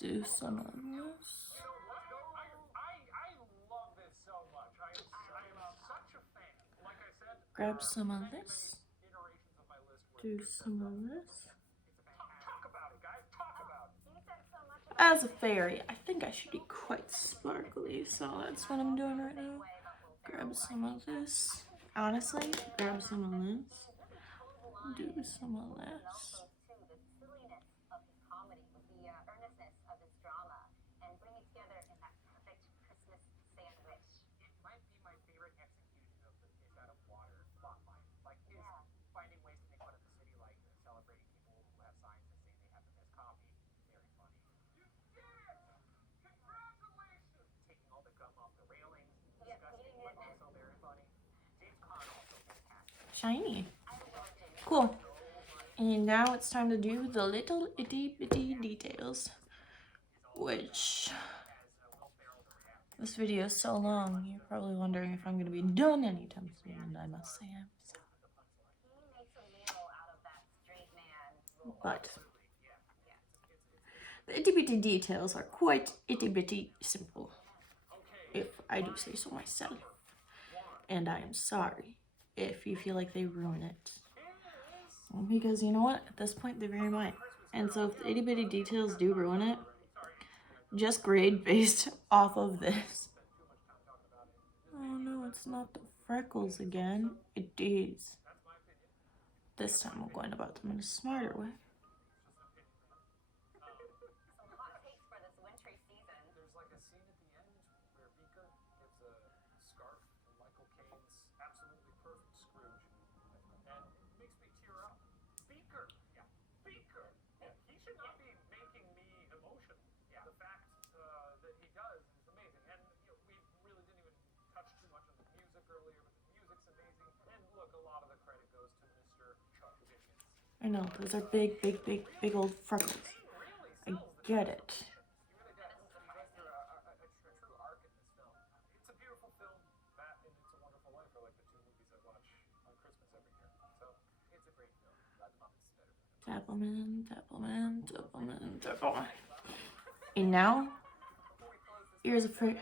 Do some of this. I love this so much. I am such a fan. Like I said, Grab some of this. iterations of my list where Do some of this. talk about it, guys. Talk about it. You said so much about As a fairy, I think I should be quite sparkly, so that's what I'm doing right now. Grab some of this. Honestly, grab some of this. Do some of this. the silliness of his comedy with the earnestness of his drama and putting it together in that perfect Christmas sandwich. It might be my favorite execution of the fish out of water plotline. Like, his finding ways to make fun of the city, like celebrating people who have signs shiny. Cool. And now it's time to do the little itty bitty details, which this video is so long, you're probably wondering if I'm going to be done anytime soon, and I must say I'm so. He makes a meal out of that straight man. But the itty bitty details are quite itty bitty simple, if I do say so myself. And I am sorry if you feel like they ruin it. Because you know what? At this point, they very might. And so if the itty bitty details do ruin it, just grade based off of this. Oh no, it's not the freckles again. It is. This time I'm going about them in a smarter way. Some hot takes for this wintry season. There's like a scene at the end where Beaker gives a scarf to Michael Caine's absolutely perfect Scrooge, and it makes me tear up. Beaker, yeah, Beaker. Yeah, he should not be making me emotional. Yeah, the fact that he does is amazing, and we really didn't even touch too much on the music earlier, but the music's amazing. And look, a lot of the credit goes to Mr. Chuck Dickens. I know, those are big old freckles. I get it. He really does. He goes through a true arc in this film. It's a beautiful film. That and It's a Wonderful Life are like the two movies I watch on Christmas every year. So it's a great film. The Muppets is better than Tappleman. And now, here's a trick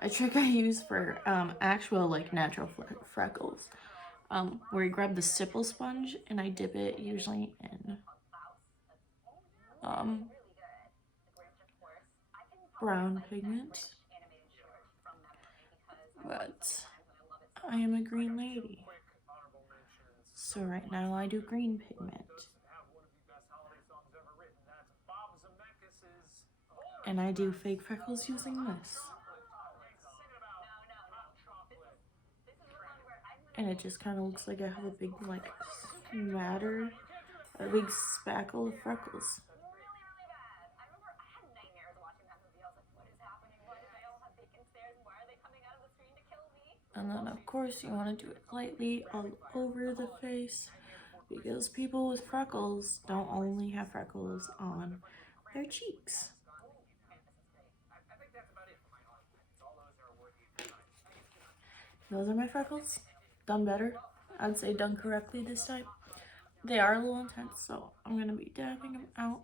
I use for actual like natural freckles. Where you grab the stipple sponge and I dip it usually in brown pigment, but I am a green lady, so right now I do green pigment, and I do fake freckles using this, and it just kind of looks like I have a big like smatter, a big spackle of freckles. And then of course you want to do it lightly all over the face, because people with freckles don't only have freckles on their cheeks. Those are my freckles. Done better. I'd say done correctly this time. They are a little intense, so I'm going to be dabbing them out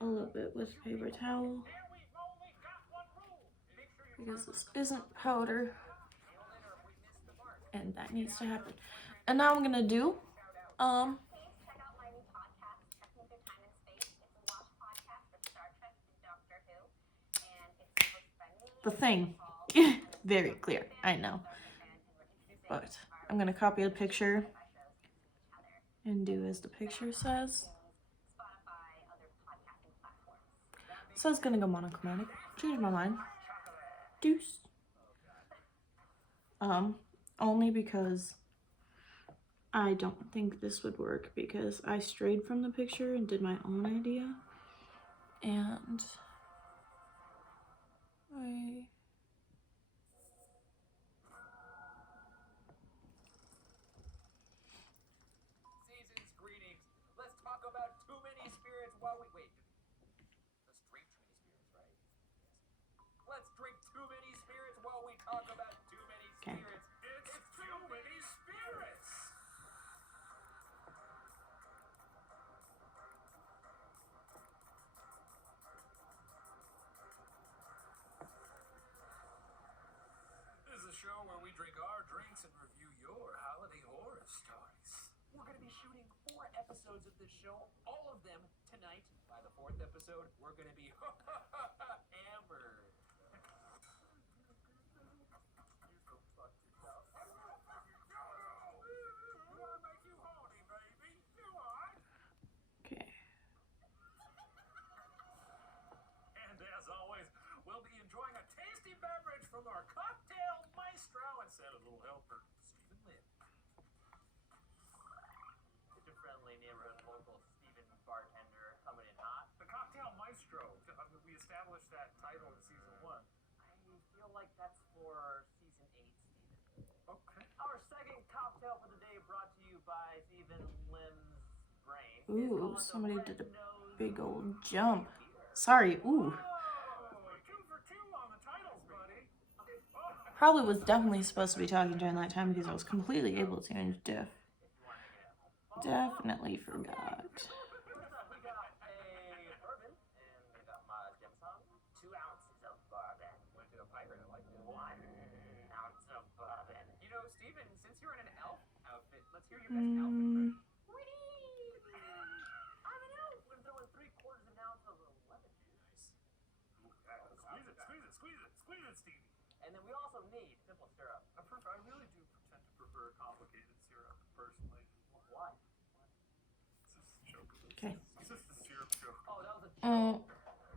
a little bit with a paper towel, because this isn't powder. And that needs to happen. And now I'm gonna do the thing. Very clear, I know. But I'm gonna copy the picture and do as the picture says. So it's gonna go monochromatic. Change my mind. Deuce. Only because I don't think this would work, because I strayed from the picture and did my own idea, and Season's greetings. Let's talk about too many spirits while we wait. Let's drink too many spirits, right? Yes. Let's drink too many spirits while we talk about too many spirits. It's too many spirits. This is a show where we drink our drinks and review your holiday horror stories. We're going to be shooting 4 episodes of this show, all of them tonight. By the 4th episode, we're going to be hammered. You so fuck yourself. I want to make you horny, baby. Do I? okay. And as always, we'll be enjoying a tasty beverage from our cocktail maestro and Santa's little helper, Stephen Lynn. It's your friendly neighborhood local Steven bartender coming in hot. The cocktail maestro. Ooh, somebody did a big old jump. Sorry, ooh. Probably was definitely supposed to be talking during that time because I was completely able to and definitely forgot. Steven, since you're in an elf outfit, let's hear your best elf impression. I'm an elf. I'm throwing 3/4 ounce of lemon juice. Squeeze it, Stevie. And then we also need simple syrup. I really do tend to prefer complicated syrup, personally. Why? It's just a joke. Okay. It's just a syrup joke. Oh, that was a Oh,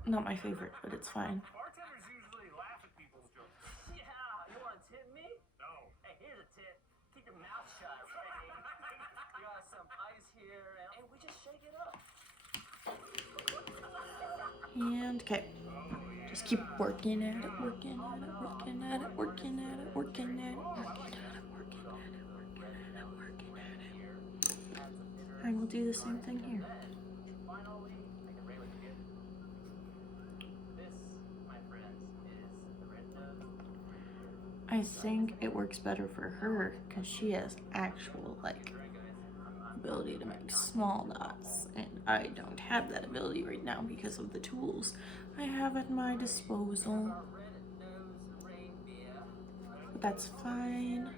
not my favorite, but it's fine. Bartenders usually laugh at people's jokes. Yeah, you want to tip me? No. Hey, here's a tip. Keep your mouth shut, okay? You got some ice here, and we just shake it up. And okay. Just keep working at it, working at it, working at it, working at it, working at it, working at it, working at it, working at it, working at it. I will do the same thing here. Finally, make it rain with the kid. This, my friends, is the red nose. I think it works better for her because she has actual like ability to make small dots, and I don't have that ability right now because of the tools I have at my disposal. But that's fine.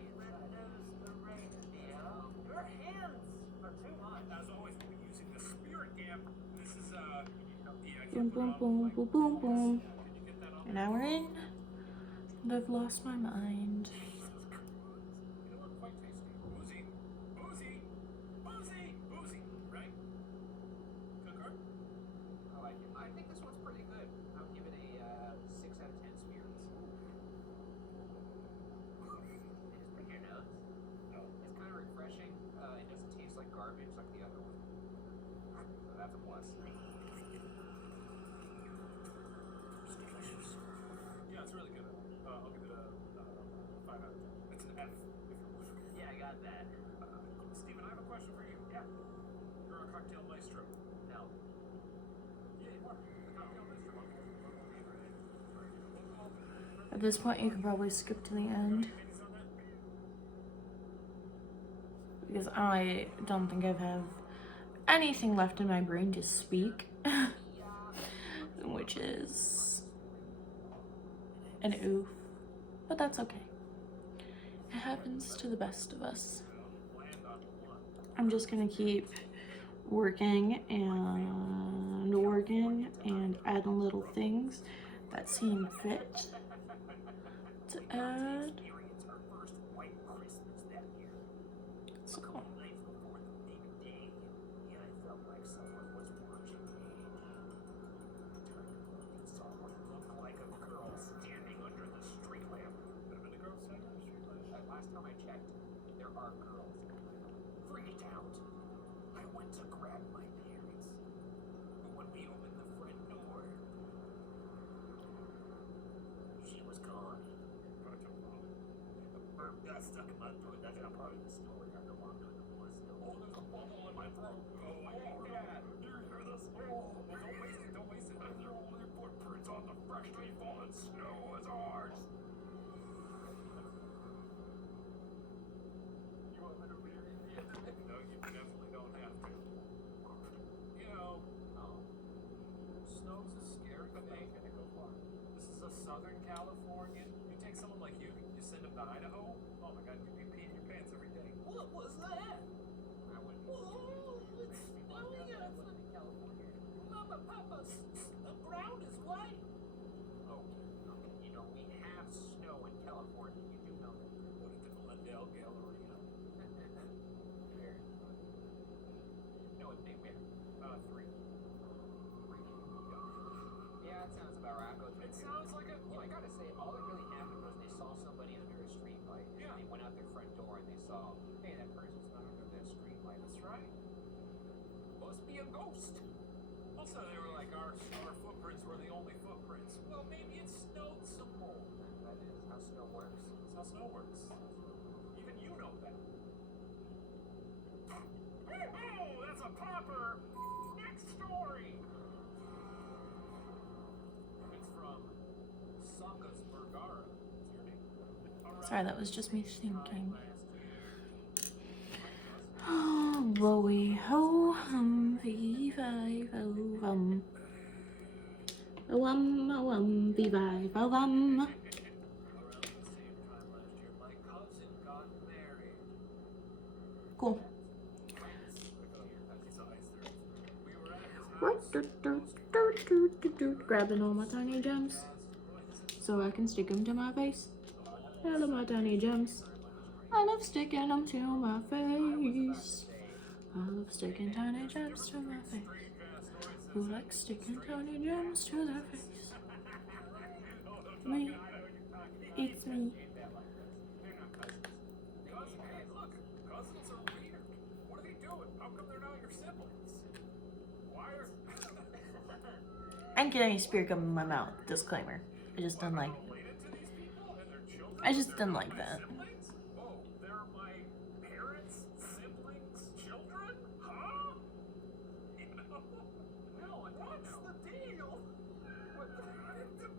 Your hands are too much. As always, we'll be using the spirit gam. This is Boom, boom, boom, boom, boom, boom. And now we're in. And I've lost my mind. It'll look quite tasty. Boozy, right? Concur? I like it. I think this one's pretty good. I'll give it a 6 out of 10 spirits. They just pick your nose. No. It's kind of refreshing. It doesn't taste like garbage like the other one. So that's a plus. It's delicious. Yeah, it's really good. I'll give it a 5 out of 10. It's an F, if you're wondering. Yeah, I got that. Steven, I have a question for you. Yeah. You're a cocktail maestro. No. Yeah, you are. A cocktail maestro. At this point, you can probably skip to the end Opinions on that? because I don't think I have anything left in my brain to speak, which is an oof, but that's okay. It happens to the best of us. I'm just gonna keep working and adding little things that seem fit to add. Experience our first white Christmas that year. So, Nights before the big day. Yeah, I felt like someone was watching me. I turned and looked and saw what looked like a girl standing under the street lamp. Could have been a girl standing under the street lamp. Last time I checked, there are girls. Freaked out. I went to grab my parents. But when we opened the front door, she was gone. Her got stuck in my throat. That's not part of the story. I know I'm doing the voice. Oh, there's a bubble in my throat. Oh, yeah. Do you hear this? Oh, well, don't waste it. Don't waste it. There are only footprints on the freshly fallen snow as ours. You want me to read it? No, you definitely don't have to. You know, snow's a scary thing. This is a Southern California. You take someone like you send them to Idaho. Oh my God, you'd be peeing your pants every day. What was that? I wouldn't. Oh, it's snowing outside in California. Mama, Papa, the ground is white. Okay. You know, we have snow in California. You do know that. Put it to the Lindell Gallery. Very funny. No, it's big win. 3. Yeah, it sounds about right. It sounds like a. I gotta say, all that really happened was they saw somebody under a street light. Yeah. They went out their front door and they saw, hey, that person's not under that street light. That's right. Must be a ghost. Also, they were like, our footprints were the only footprints. Well, maybe it snowed some more. That is how snow works. That's how snow works. Even you know that. Sorry, that was just me thinking. Oh, woey ho hum, fee fi fo fum. Fee fi fo fum. Cool. Grabbing all my tiny gems so I can stick them to my face. I love my tiny gems. I love sticking them to my face. I love sticking tiny gems to my face. Who likes sticking tiny gems to their face? Me. It's me. Hey, look, cousins are weird. What are they doing? How come they're not your siblings? Why are... I'm getting a spirit gum in my mouth. Disclaimer. I just didn't like. related to these people and their children? I just didn't They're like my that. siblings? Oh, they're my parents, siblings, children? Huh? You know? No, what's the deal? What the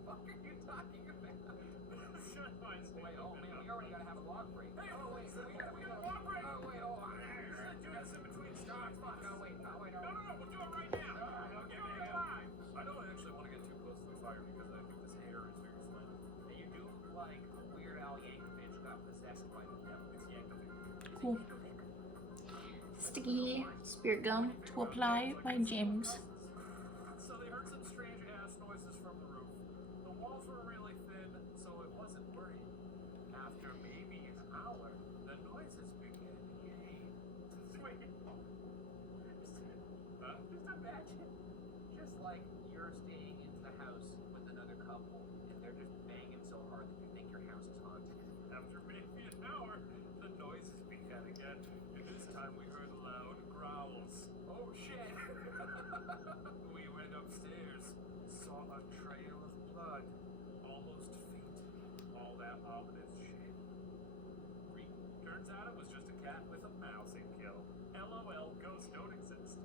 fuck are you talking about? Wait, oh man, we already gotta have a log break. Hey, oh wait, we gotta log break. Oh wait, oh, you said you had some between stocks. Fuck, oh wait, no, we'll do it right now. We'll do it live. I don't actually want to get too close to the fire because I think this hair is very slimy. You do like Weird Al Yankovic got possessed by the devil. It's Yankovic. Cool. Sticky spirit gum to apply my gems. So they heard some strange ass noises from the roof. The walls were really thin, so it wasn't worrying. After maybe an hour, the noises began again. Wait. Huh? Just imagine, just like you're staying into the house with another couple, and they're just banging so hard that you think your house is haunted. After maybe an hour, the noises began again, and this time we heard loud growls. Oh shit! We went upstairs, saw a trail of blood, almost feet, all that ominous shit. Turns out it was just a cat with a mouse it killed. LOL, ghosts don't exist.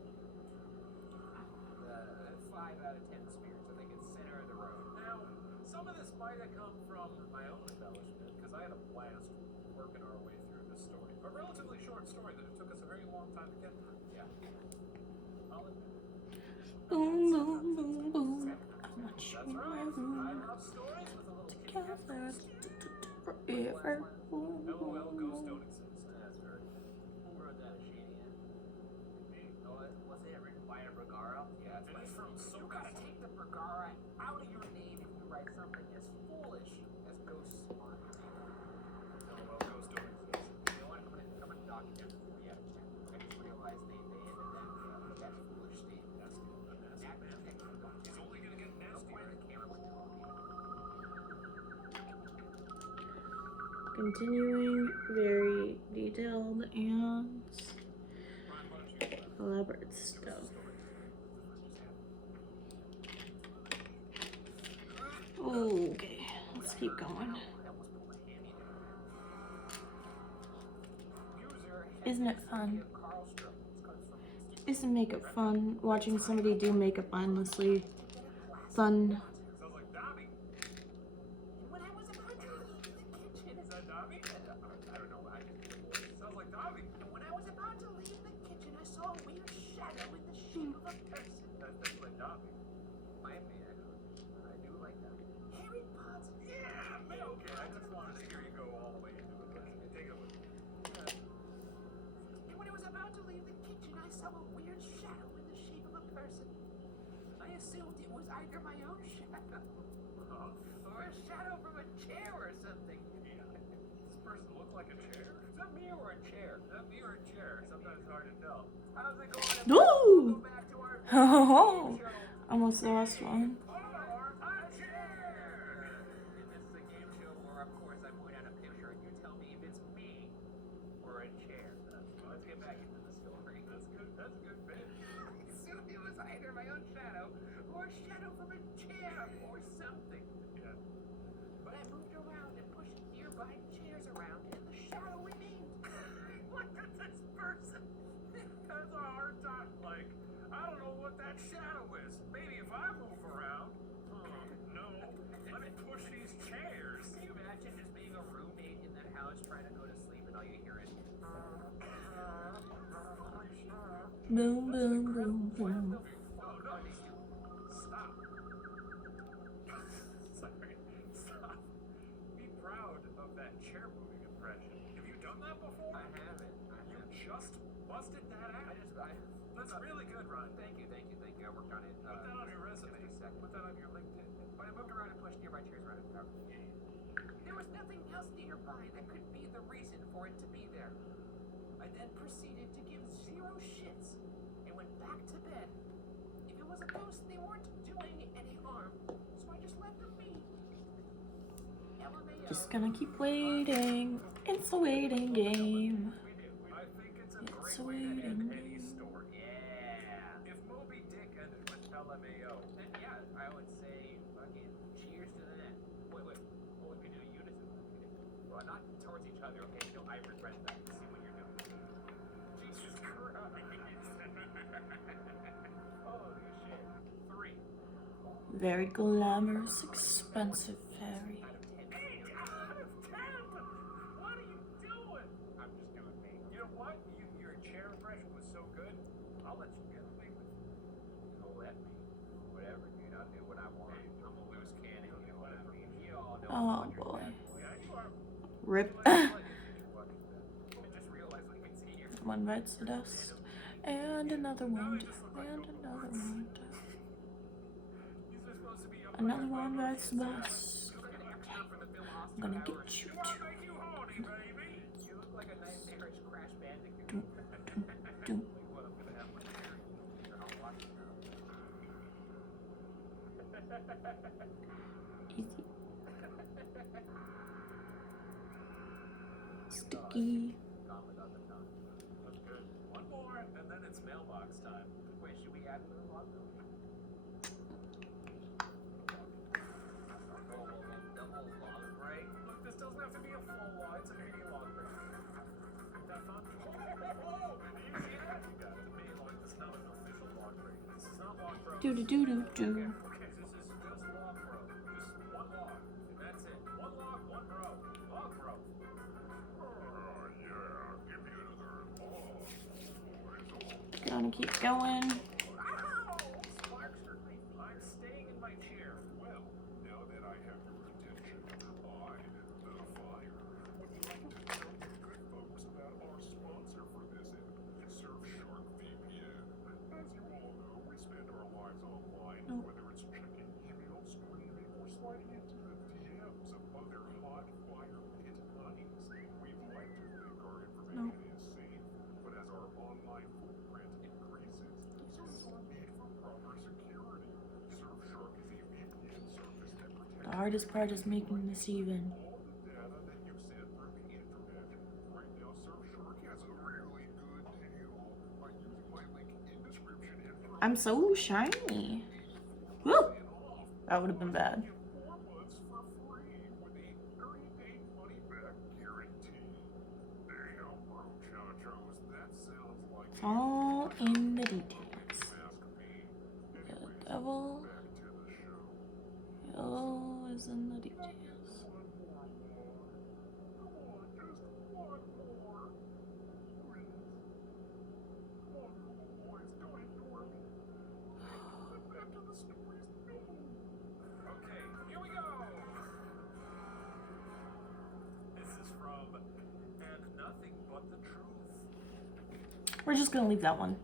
5 out of 10 spirits. I think it's center of the road. Now, some of this might have come from my own embellishment, because I had a blast working our way through this story. A relatively short story that it took us a very long time to get through. Yeah. I'll admit it. Boom, boom, boom, boom. I want you That's in my right. I room love stories with a little kitty cat together face. forever. Boom, LOL, boom, ghosts boom. don't exist. That's right. Who wrote that? A shady end? Me. Oh, was it written by a Bergara? Yeah, it's from so. You gotta take the Bergara out of your name if you write something as foolish as ghosts on your name. LOL, ghosts don't exist. You know what? I'm gonna dock you down to 3 out of 10. I just realized they ended that foolish statement. That's good. He's only gonna get nastier. The camera would talk. Continuing very detailed and elaborate stuff. Okay, let's keep going. Isn't it fun? Isn't makeup fun? Watching somebody do makeup mindlessly. Fun. Sounds like Dobby. When I was about to leave the kitchen, is that Dobby? I don't know. I just did the voice. Sounds like Dobby. When I was about to leave the kitchen, I saw a weird shadow in the shape of a person. That's definitely Dobby. Might be, actually. I do like Dobby. Harry Potter. Yeah, man. Okay, I just wanted to hear you go all the way into it. Take it with me. And when I was about to leave the kitchen, I saw a weird shadow in the shape of a person. I assumed it was either my own shadow or a shadow from a chair or something. Yeah. Does this person look like a chair? Is that me or a chair? Is that me or a chair? Sometimes it's hard to tell. How's it going? Ooh! Go back to our Oh, game show. almost lost one. Or a chair. And this is a game show where, of course, I point out a picture and you tell me if it's me or a chair. Let's get back into the story. That's good. That's a good bit. I assumed it was either my own shadow or a shadow from a chair or something. Yeah. But I moved around and pushed nearby chairs around and the shadow remained. Look at this person. Has a hard time. Like, I don't know what that shadow is. Maybe if I move around. No. Let me push these was trying to go to sleep and all you hear is Boom, boom, boom, boom. Stop. Sorry. Stop. Be proud of that chair moving impression. Have you done that before? I haven't. You just busted that out. That's really good, Ron. Thank you. I worked on it. Put that on your resume. Put that on your LinkedIn. But I moved around and pushed nearby chairs around. There was nothing else nearby that could be the reason for it to be there. I then proceeded to give zero shits and went back to bed. If it was a ghost, they weren't doing any harm, so I just let them be. LMAO. Just gonna keep waiting. It's a waiting game. I think it's a It's great a way to waiting end any game. story. Yeah. If Moby Dick ended with LMAO, then yeah, I would say fucking cheers to that. Wait. Oh, we do unison. Well, not towards each other, okay? No, I regret that. See what you're doing. Jesus Christ. Holy shit. 3. Very glamorous, expensive fairy. Out of 10. 8 out of 10! What are you doing? I'm just doing me. You know what? Your chair impression was so good, I'll let you get away with it. You'll let me. Whatever, dude. I'll do what I want. Hey, I'm a loose cannon. You know what I mean? You all know Oh, I'm boy. Yeah, you are. Rip. I just realized we can see here. One bites the dust. And another one. And another one. These are supposed to be up Another on one your bites the dust. I'm gonna get you I'll too. make you horny, baby. You look like a nightmarish Crash Bandicoot. Doom, doom, doom. Like what I'm gonna have my parents. They're all watching now. Easy. Sticky. That's good. One more, and then it's mailbox time. Wait, should we add another log though? Double log break? Look, this doesn't have to be a full log, it's a mini log break. Is that fun? Oh, do you see that? You got it. It's a mini log. This is not an official log break. This is not log bro. Do do do do do. Okay, this is just log bro. Just one log. And that's it. One log, one bro. Log bro. Yeah, give me another log. Gonna keep going. Ow! Sparks hurt my feet. I'm staying in my chair. Well, now that I have your attention, I, the fire, would like to tell you good folks about our sponsor for this episode, Surfshark VPN. As you all know, we spend our lives online, No. whether it's checking emails, screaming, or sliding into the DMs of other hot fire pit hotties. We'd like to think our information is safe, but as our online footprint increases, so does our need for proper security. Surfshark is a VPN service that protects The hardest part is making this even. all the data that you send through the internet. Right now, Surfshark has a really good deal by using my link in description and I'm so shiny. Woo! That would have been bad. get 4 months for free with a 30-day money-back guarantee. Damn, bro, chachos, that sounds like It's all in the details. ask me. The Anyways, devil back to the show. is in the details. One more log. Come on, just one more. Please. Come on, cool boys, don't ignore me. Get back to the stories. No. Okay, here we go. This is from And Nothing But the Truth. We're just gonna leave that one.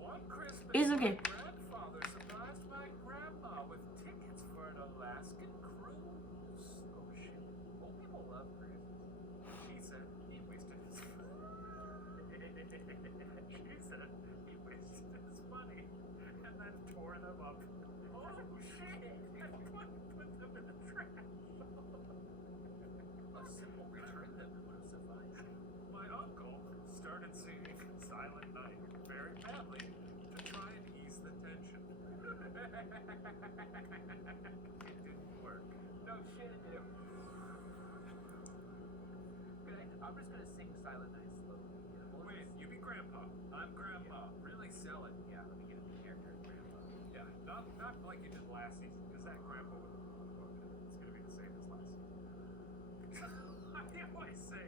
One Christmas, It's okay. my grandfather surprised my grandma with tickets for an Alaskan cruise. Oh shit. Old people love cruises. She said he wasted his she said he wasted his money and then tore them up. Oh shit! And put them in the trash. A simple return them would have sufficed. My uncle started singing Silent Night very badly to try and ease the tension. It didn't work. No shit, it didn't. I'm just gonna sing Silent Night slowly. Wait, you be Grandpa. I'm Grandpa. Really sell it. Yeah, let me get the character of Grandpa. Yeah, not like you did last season, because that Grandpa was it's gonna be the same as last season. I always say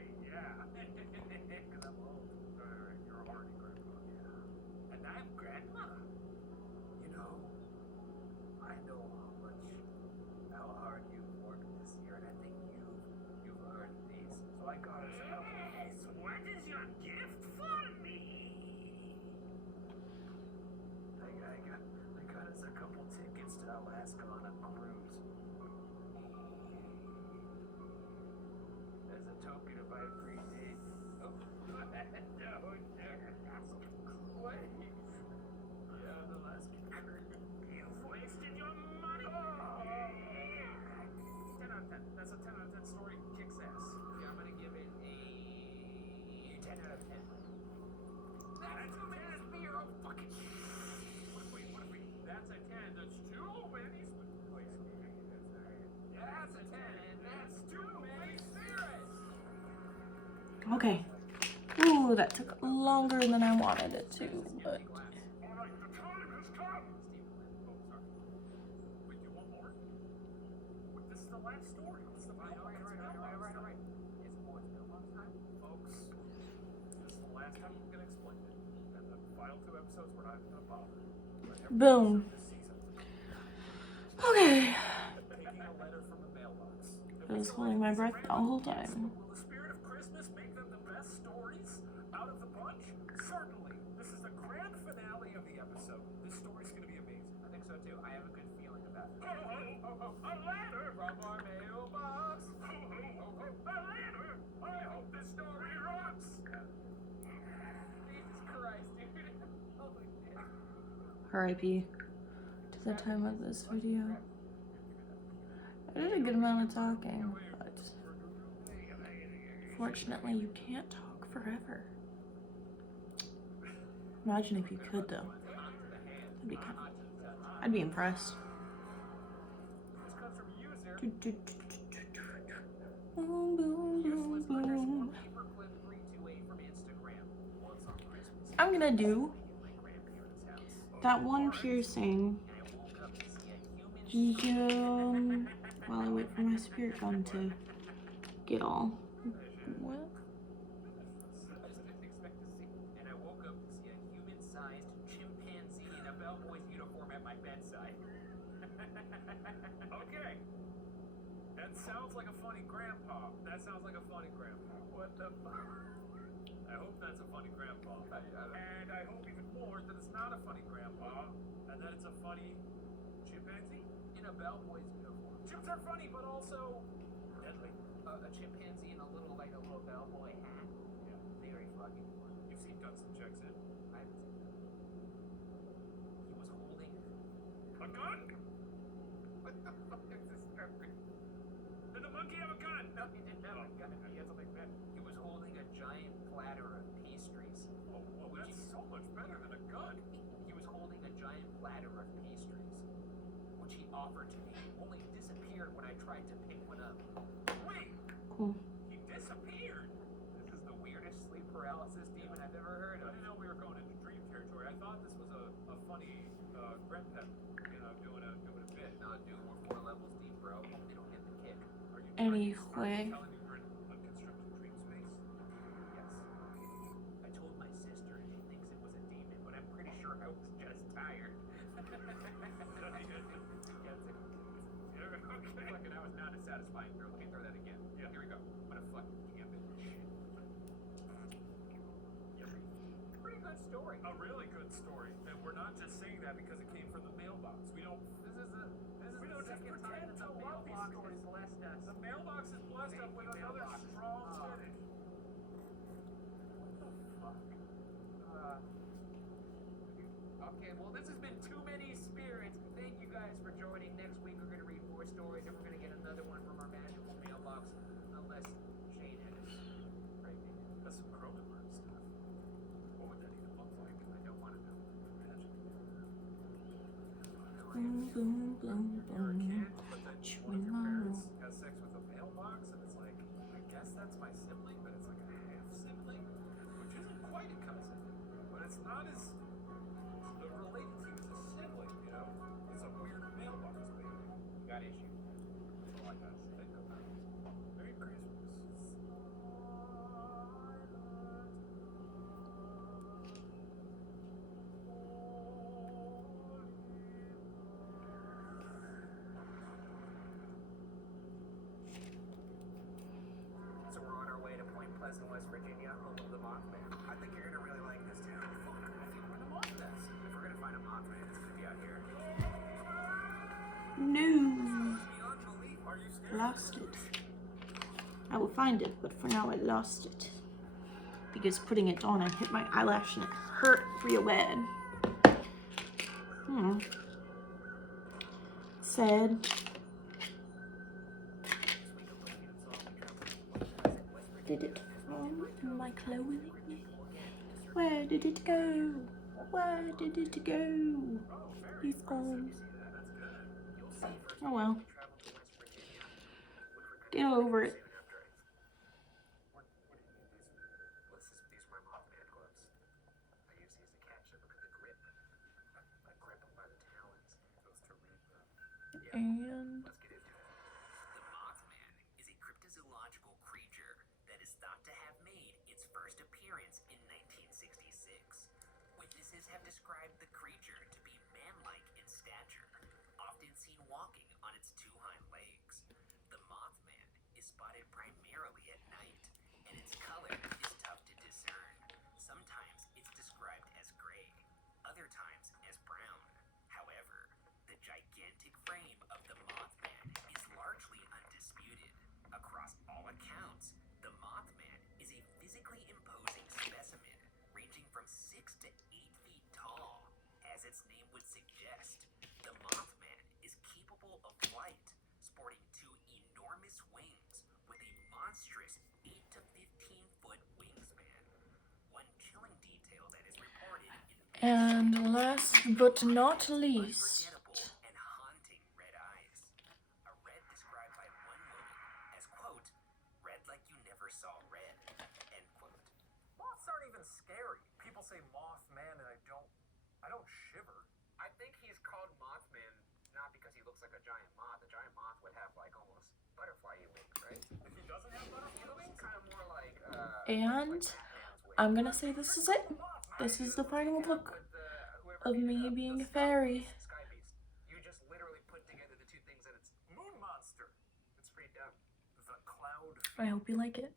I got us a couple. Yes, what is your gift for me? I got us a couple tickets to Alaska on a cruise. As a token of my appreciation. Oh, no, what? Yeah, on the Alaskan cruise. You've wasted your money. 10 out of 10. That's a 10 out of 10 story. Kicks ass. Yeah, I'm gonna give it a 10 out of 10. That's too many spear. Oh, fucking shit. What if we? That's a 10. That's too many. Oh, yeah, that's a 10. That's too many spirits. Okay. Ooh, that took longer than I wanted it to, but All right, the time has come. Oh, sorry. Wait, do you want more? Wait, this is the last story. This is the final. All right. It's Midsummer time, folks. This is the last time we're gonna explain it. And the final 2 episodes, we're not even gonna bother. But every Boom. episode this season, okay. taking a letter from the mailbox. I was holding my breath the whole time. Will the spirit of Christmas make them the best stories out of the bunch? Certainly. This is the grand finale of the episode. This story's gonna be amazing. I think so too. I have a good feeling about it. A ladder. From our mailbox. A ladder. I hope this story rocks. Jesus Christ, dude. Holy shit. R.I.P. to the time of this video. I did a good amount of talking, but fortunately you can't talk forever. Imagine if you could though. I'd be impressed. This comes from user. Boom, boom, boom, boom. Paperclip 328 from Instagram. Once on Christmas. I'm gonna do My grandparents' house. that one piercing And I woke up to see a human. while I wait for my spirit gun to get all. What? I just didn't expect to see. And I woke up to see a human-sized chimpanzee in a bellboy's uniform at my bedside. Okay. That sounds like a funny grandpa. What the fuck? I hope that's a funny grandpa. And I hope even more that it's not a funny grandpa. And that it's a funny chimpanzee in a bellboy's uniform. Chimps are funny, but also deadly. A chimpanzee in a little bellboy hat. Yeah, very fucking funny. You've seen Guns and Checks In? I haven't seen that. He was holding a gun? What the fuck is this story? Did the monkey have a gun? No, he didn't have a gun. He had something better. He was holding a giant platter of pastries. Oh, well, that's so much better than a gun. He was holding a giant platter of pastries, which he offered to me, only disappeared when I tried to pick one up. Wait! Cool. He disappeared! This is the weirdest sleep paralysis demon I've ever heard of. I didn't know we were going into dream territory. I thought this was a funny Gren Pep, doing a bit. No, dude, we're 4 levels deep, bro. They don't get the kick. Are you Anyway. telling me we're in unconstructed dream space? Yes. I told my sister and she thinks it was a demon, but I'm pretty sure I was just tired. Okay. Fucking, that was not as satisfying. Here, let me throw that again. Yeah. Here we go. What a fucking gambit. Pretty good story. A really good story. And we're not just saying that because it came from the mailbox. We don't just pretend to love these stories. Blessed us. The mailbox has blessed us with another strong finish. What the fuck? Okay, well, this has been Too Many Spirits. Thank you guys for joining. Next week, we're going to read 4 stories, and we're going to get another one from our magical mailbox. Unless Shane edits. Right? That's some Cronenberg stuff. What would that even look like? I don't want to know. Boom, boom, boom, You're a boom. kid, but then one of your parents has sex with a mailbox, and it's like, I guess that's my sibling, but it's like a half sibling, which isn't quite a cousin, but it's not as related to you as a sibling, It's a weird mailbox baby. You got issues. That's all I gotta say. Merry Christmas. So we're on our way to Pleasant, West Virginia, home of the Mothman. I think you're gonna really like this town. Fuck, I think we're gonna love this. If we're gonna find a Mothman, it's gonna be out here. No. Beyond belief. Are you scared? Lost it. I will find it, but for now I lost it. Because putting it on, I hit my eyelash and it hurt real bad. Sad. Did it fall in my clothing? Where did it go? Where did it go? He's gone. Oh well. Get over it. These are my Mothman gloves. I use these to catch them. Look at the grip. I grip them by the talons. Supposed to read them. And Let's get into it. The Mothman is a cryptozoological creature that is thought to have made its first appearance in 1966. Witnesses have described the creature to be man-like in stature, often seen walking on its two hind legs. The Mothman is spotted primarily at night, and its color is tough to discern. Sometimes it's described as gray, other times as brown. However, the gigantic frame of the Mothman is largely undisputed. Across all accounts, the Mothman is a physically imposing specimen, ranging from 6 to 8 feet tall. As its name would suggest, the Mothman is capable of flight, sporting 2 enormous wings with a monstrous 8 to 15 foot wingspan. One chilling detail that is reported in And last but not least, unforgettable and haunting red eyes. A red described by one woman as, quote, red like you never saw red, end quote. Moths aren't even scary. People say Mothman and I don't shiver. I think he's called Mothman not because he looks like a giant moth. A giant moth would have like almost butterfly wings, right? If he doesn't have butterfly wings, Kind of more like and Batman's wings. I'm gonna say this is it. This is the final look of me being a fairy. Sky Beast. You just literally put together the two things and it's Moon Monster. it's pretty dumb. The cloud. I hope you like it.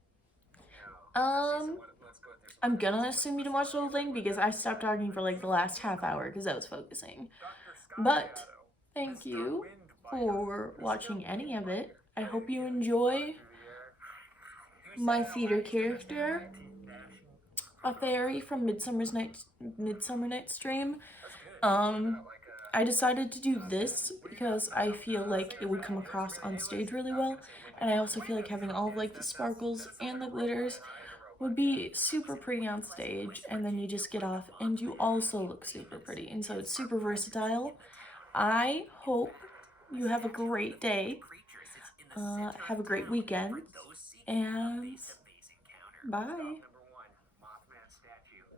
No. Let's go through some I'm gonna assume you didn't watch the whole thing because I stopped talking for like the last half hour because I was focusing. But thank you for watching any of it. I hope you enjoy my theater character, a fairy from Midsummer Night's Dream. I decided to do this because I feel like it would come across on stage really well, and I also feel like having all of like the sparkles and the glitters would be super pretty on stage, and then you just get off and you also look super pretty, and so it's super versatile. I hope you have a great day, have a great weekend, and bye.